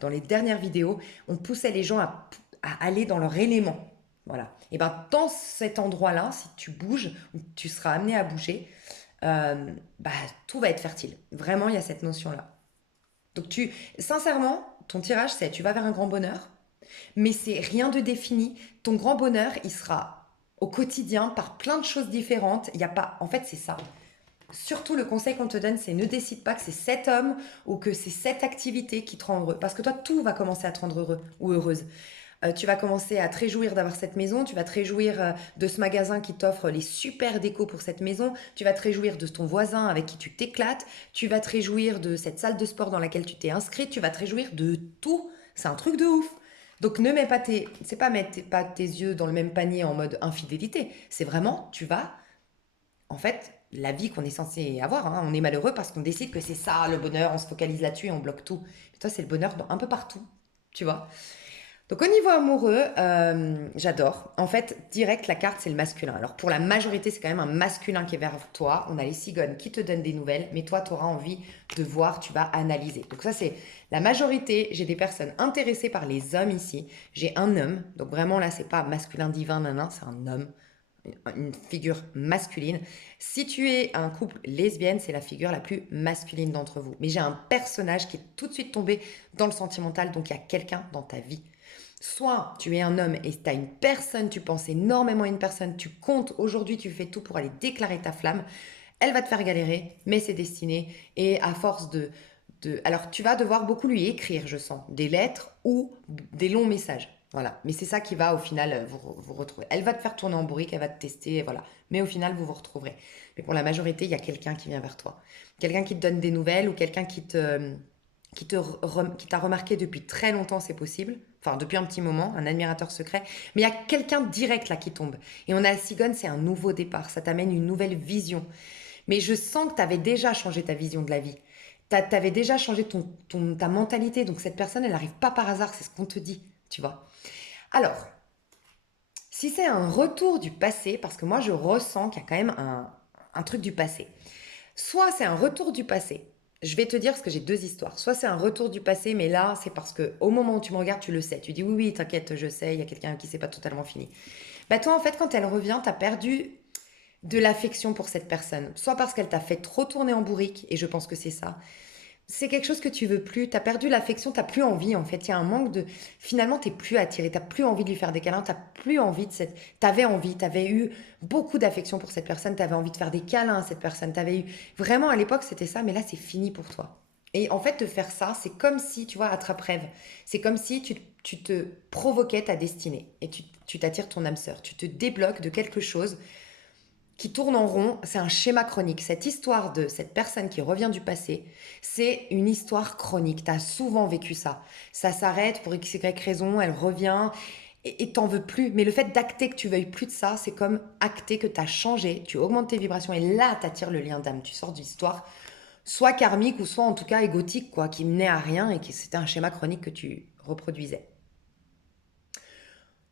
dans les dernières vidéos, on poussait les gens à aller dans leur élément. Voilà. Et bien, dans cet endroit-là, si tu bouges, ou tu seras amené à bouger, bah, tout va être fertile. Vraiment, il y a cette notion-là. Donc, sincèrement, ton tirage, c'est tu vas vers un grand bonheur, mais c'est rien de défini. Ton grand bonheur, il sera au quotidien par plein de choses différentes. Il y a pas, en fait, c'est ça. Surtout, le conseil qu'on te donne, c'est ne décide pas que c'est cet homme ou que c'est cette activité qui te rend heureux. Parce que toi, tout va commencer à te rendre heureux ou heureuse. Tu vas commencer à te réjouir d'avoir cette maison, tu vas te réjouir de ce magasin qui t'offre les super décos pour cette maison, tu vas te réjouir de ton voisin avec qui tu t'éclates, tu vas te réjouir de cette salle de sport dans laquelle tu t'es inscrite, tu vas te réjouir de tout. C'est un truc de ouf. Donc ne mets pas c'est pas mettre pas tes yeux dans le même panier en mode infidélité. C'est vraiment, tu vas, en fait, la vie qu'on est censé avoir, hein. On est malheureux parce qu'on décide que c'est ça le bonheur, on se focalise là-dessus et on bloque tout. Mais toi, c'est le bonheur un peu partout, tu vois. Donc au niveau amoureux, j'adore. En fait, direct, la carte, c'est le masculin. Alors pour la majorité, c'est quand même un masculin qui est vers toi. On a les cigognes qui te donnent des nouvelles, mais toi, tu auras envie de voir, tu vas analyser. Donc ça, c'est la majorité. J'ai des personnes intéressées par les hommes ici. J'ai un homme. Donc vraiment, là, c'est pas masculin divin, nanan, c'est un homme. Une figure masculine. Si tu es un couple lesbienne, c'est la figure la plus masculine d'entre vous. Mais j'ai un personnage qui est tout de suite tombé dans le sentimental, donc il y a quelqu'un dans ta vie. Soit tu es un homme et tu as une personne, tu penses énormément à une personne, tu comptes aujourd'hui, tu fais tout pour aller déclarer ta flamme. Elle va te faire galérer, mais c'est destiné. Et à force Alors tu vas devoir beaucoup lui écrire, je sens, des lettres ou des longs messages. Voilà. Mais c'est ça qui va au final vous retrouver. Elle va te faire tourner en bourrique, elle va te tester, voilà. Mais au final, vous vous retrouverez. Mais pour la majorité, il y a quelqu'un qui vient vers toi. Quelqu'un qui te donne des nouvelles ou quelqu'un qui t'a remarqué depuis très longtemps, c'est possible. Enfin, depuis un petit moment, un admirateur secret. Mais il y a quelqu'un direct là qui tombe. Et on a la cigogne, c'est un nouveau départ. Ça t'amène une nouvelle vision. Mais je sens que tu avais déjà changé ta vision de la vie. Tu avais déjà changé ta mentalité. Donc cette personne, elle n'arrive pas par hasard, c'est ce qu'on te dit, tu vois. Alors, Si c'est un retour du passé, parce que moi je ressens qu'il y a quand même un truc du passé. Soit c'est un retour du passé. Je vais te dire parce que j'ai deux histoires. Soit c'est un retour du passé, mais là c'est parce que au moment où tu me regardes, tu le sais. Tu dis oui, oui, t'inquiète, je sais, il y a quelqu'un qui s'est pas totalement fini. Bah toi en fait quand elle revient, t'as perdu de l'affection pour cette personne. Soit parce qu'elle t'a fait trop tourner en bourrique, et je pense que c'est ça. C'est quelque chose que tu veux plus, tu as perdu l'affection, tu plus envie en fait, il y a un manque de... Finalement, tu plus attiré, tu plus envie de lui faire des câlins, tu plus envie de cette... Tu avais envie, tu avais eu beaucoup d'affection pour cette personne, tu avais envie de faire des câlins à cette personne, tu avais eu... Vraiment, à l'époque, c'était ça, mais là, c'est fini pour toi. Et en fait, de faire ça, c'est comme si, tu vois, attrape-rêve, c'est comme si tu te provoquais ta destinée et tu t'attires ton âme sœur, tu te débloques de quelque chose qui tourne en rond, c'est un schéma chronique. Cette histoire de cette personne qui revient du passé, c'est une histoire chronique. Tu as souvent vécu ça. Ça s'arrête pour x, y raison, elle revient et t'en veux plus. Mais le fait d'acter que tu veuilles plus de ça, c'est comme acter que tu as changé, tu augmentes tes vibrations et là, tu attires le lien d'âme. Tu sors d'histoire soit karmique ou soit en tout cas égotique, quoi, qui menait à rien et qui c'était un schéma chronique que tu reproduisais.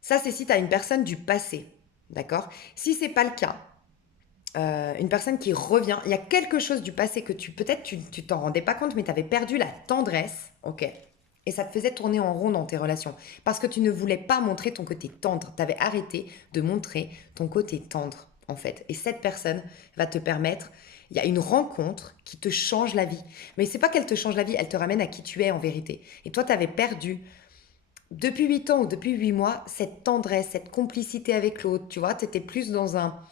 Ça, c'est si tu as une personne du passé. D'accord. Si c'est pas le cas, une personne qui revient. Il y a quelque chose du passé que peut-être tu t'en rendais pas compte, mais tu avais perdu la tendresse, ok. Et ça te faisait tourner en rond dans tes relations. Parce que tu ne voulais pas montrer ton côté tendre. Tu avais arrêté de montrer ton côté tendre, en fait. Et cette personne va te permettre. Il y a une rencontre qui te change la vie. Mais c'est pas qu'elle te change la vie, elle te ramène à qui tu es en vérité. Et toi, tu avais perdu, depuis 8 ans ou depuis 8 mois, cette tendresse, cette complicité avec l'autre. Tu vois, tu étais plus dans un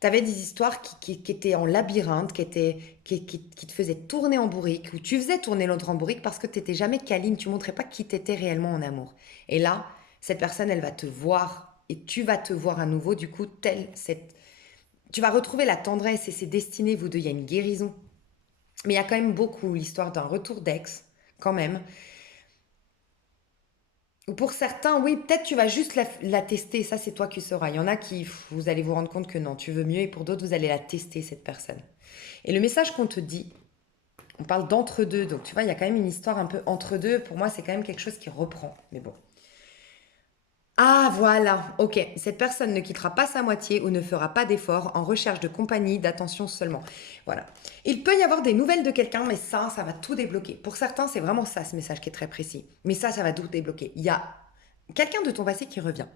tu avais des histoires qui étaient en labyrinthe, qui te faisaient tourner en bourrique, ou tu faisais tourner l'autre en bourrique parce que tu n'étais jamais câline, tu montrais pas qui t'étais réellement en amour. Et là, cette personne, elle va te voir et tu vas te voir à nouveau, du coup, tu vas retrouver la tendresse et ses destinées, vous deux, il y a une guérison. Mais il y a quand même beaucoup l'histoire d'un retour d'ex, quand même. Ou pour certains, oui, peut-être tu vas juste la tester, ça c'est toi qui sauras. Il y en a qui, vous allez vous rendre compte que non, tu veux mieux, et pour d'autres, vous allez la tester, cette personne. Et le message qu'on te dit, on parle d'entre-deux, donc tu vois, il y a quand même une histoire un peu entre-deux. Pour moi, c'est quand même quelque chose qui reprend. Mais bon. Ah, voilà, ok. Cette personne ne quittera pas sa moitié ou ne fera pas d'effort en recherche de compagnie, d'attention seulement. Voilà. Il peut y avoir des nouvelles de quelqu'un, mais ça va tout débloquer. Pour certains, c'est vraiment ça, ce message qui est très précis. Mais ça va tout débloquer. Il y a quelqu'un de ton passé qui revient.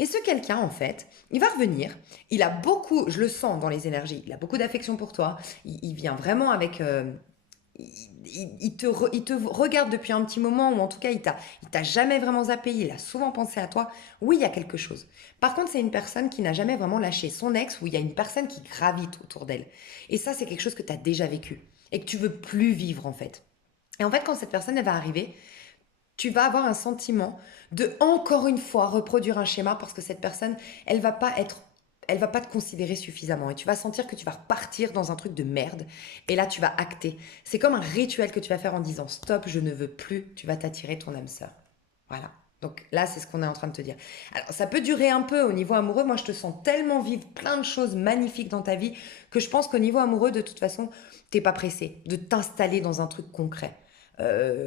Et ce quelqu'un, en fait, il va revenir. Il a beaucoup, je le sens dans les énergies, il a beaucoup d'affection pour toi. Il vient vraiment avec... il te regarde depuis un petit moment, ou en tout cas, il t'a jamais vraiment zappé, il a souvent pensé à toi. Oui, il y a quelque chose. Par contre, c'est une personne qui n'a jamais vraiment lâché son ex, où il y a une personne qui gravite autour d'elle. Et ça, c'est quelque chose que tu as déjà vécu et que tu veux plus vivre, en fait. Et en fait, quand cette personne, elle va arriver, tu vas avoir un sentiment de, encore une fois, reproduire un schéma parce que cette personne, elle va pas te considérer suffisamment et tu vas sentir que tu vas repartir dans un truc de merde et là tu vas acter. C'est comme un rituel que tu vas faire en disant stop, je ne veux plus, tu vas t'attirer ton âme sœur. Voilà. Donc là, c'est ce qu'on est en train de te dire. Alors, ça peut durer un peu au niveau amoureux. Moi, je te sens tellement vivre plein de choses magnifiques dans ta vie que je pense qu'au niveau amoureux, de toute façon, t'es pas pressé de t'installer dans un truc concret.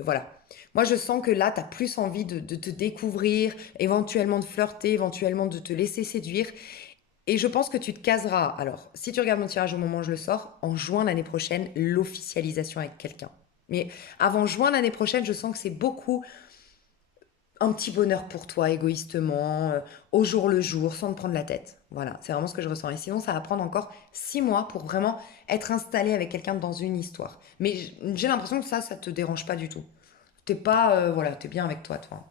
Voilà. Moi, je sens que là, tu as plus envie de te découvrir, éventuellement de flirter, éventuellement de te laisser séduire. Et je pense que tu te caseras. Alors, si tu regardes mon tirage au moment où je le sors, en juin l'année prochaine, l'officialisation avec quelqu'un. Mais avant juin l'année prochaine, je sens que c'est beaucoup un petit bonheur pour toi, égoïstement, au jour le jour, sans te prendre la tête. Voilà, c'est vraiment ce que je ressens. Et sinon, ça va prendre encore 6 mois pour vraiment être installé avec quelqu'un dans une histoire. Mais j'ai l'impression que ça te dérange pas du tout. T'es pas, voilà, t'es bien avec toi, toi.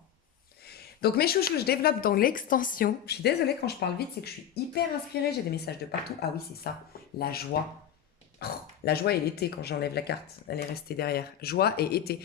Donc mes chouchous, je développe dans l'extension. Je suis désolée quand je parle vite, c'est que je suis hyper inspirée, j'ai des messages de partout. Ah oui, c'est ça, la joie. Oh, la joie et l'été quand j'enlève la carte, elle est restée derrière. Joie et été.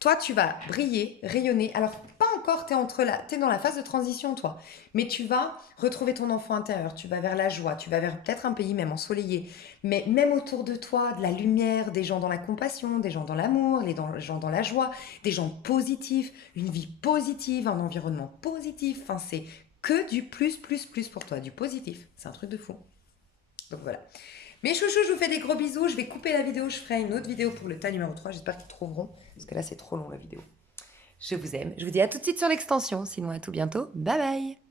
Toi, tu vas briller, rayonner. Alors, pas encore, t'es dans la phase de transition, toi. Mais tu vas retrouver ton enfant intérieur. Tu vas vers la joie. Tu vas vers peut-être un pays même ensoleillé. Mais même autour de toi, de la lumière, des gens dans la compassion, des gens dans l'amour, gens dans la joie, des gens positifs, une vie positive, un environnement positif. Enfin, c'est que du plus, plus, plus pour toi. Du positif. C'est un truc de fou. Donc voilà. Mes chouchous, je vous fais des gros bisous. Je vais couper la vidéo. Je ferai une autre vidéo pour le tas numéro 3. J'espère qu'ils trouveront. Parce que là, c'est trop long la vidéo. Je vous aime. Je vous dis à tout de suite sur l'extension. Sinon, à tout bientôt. Bye bye.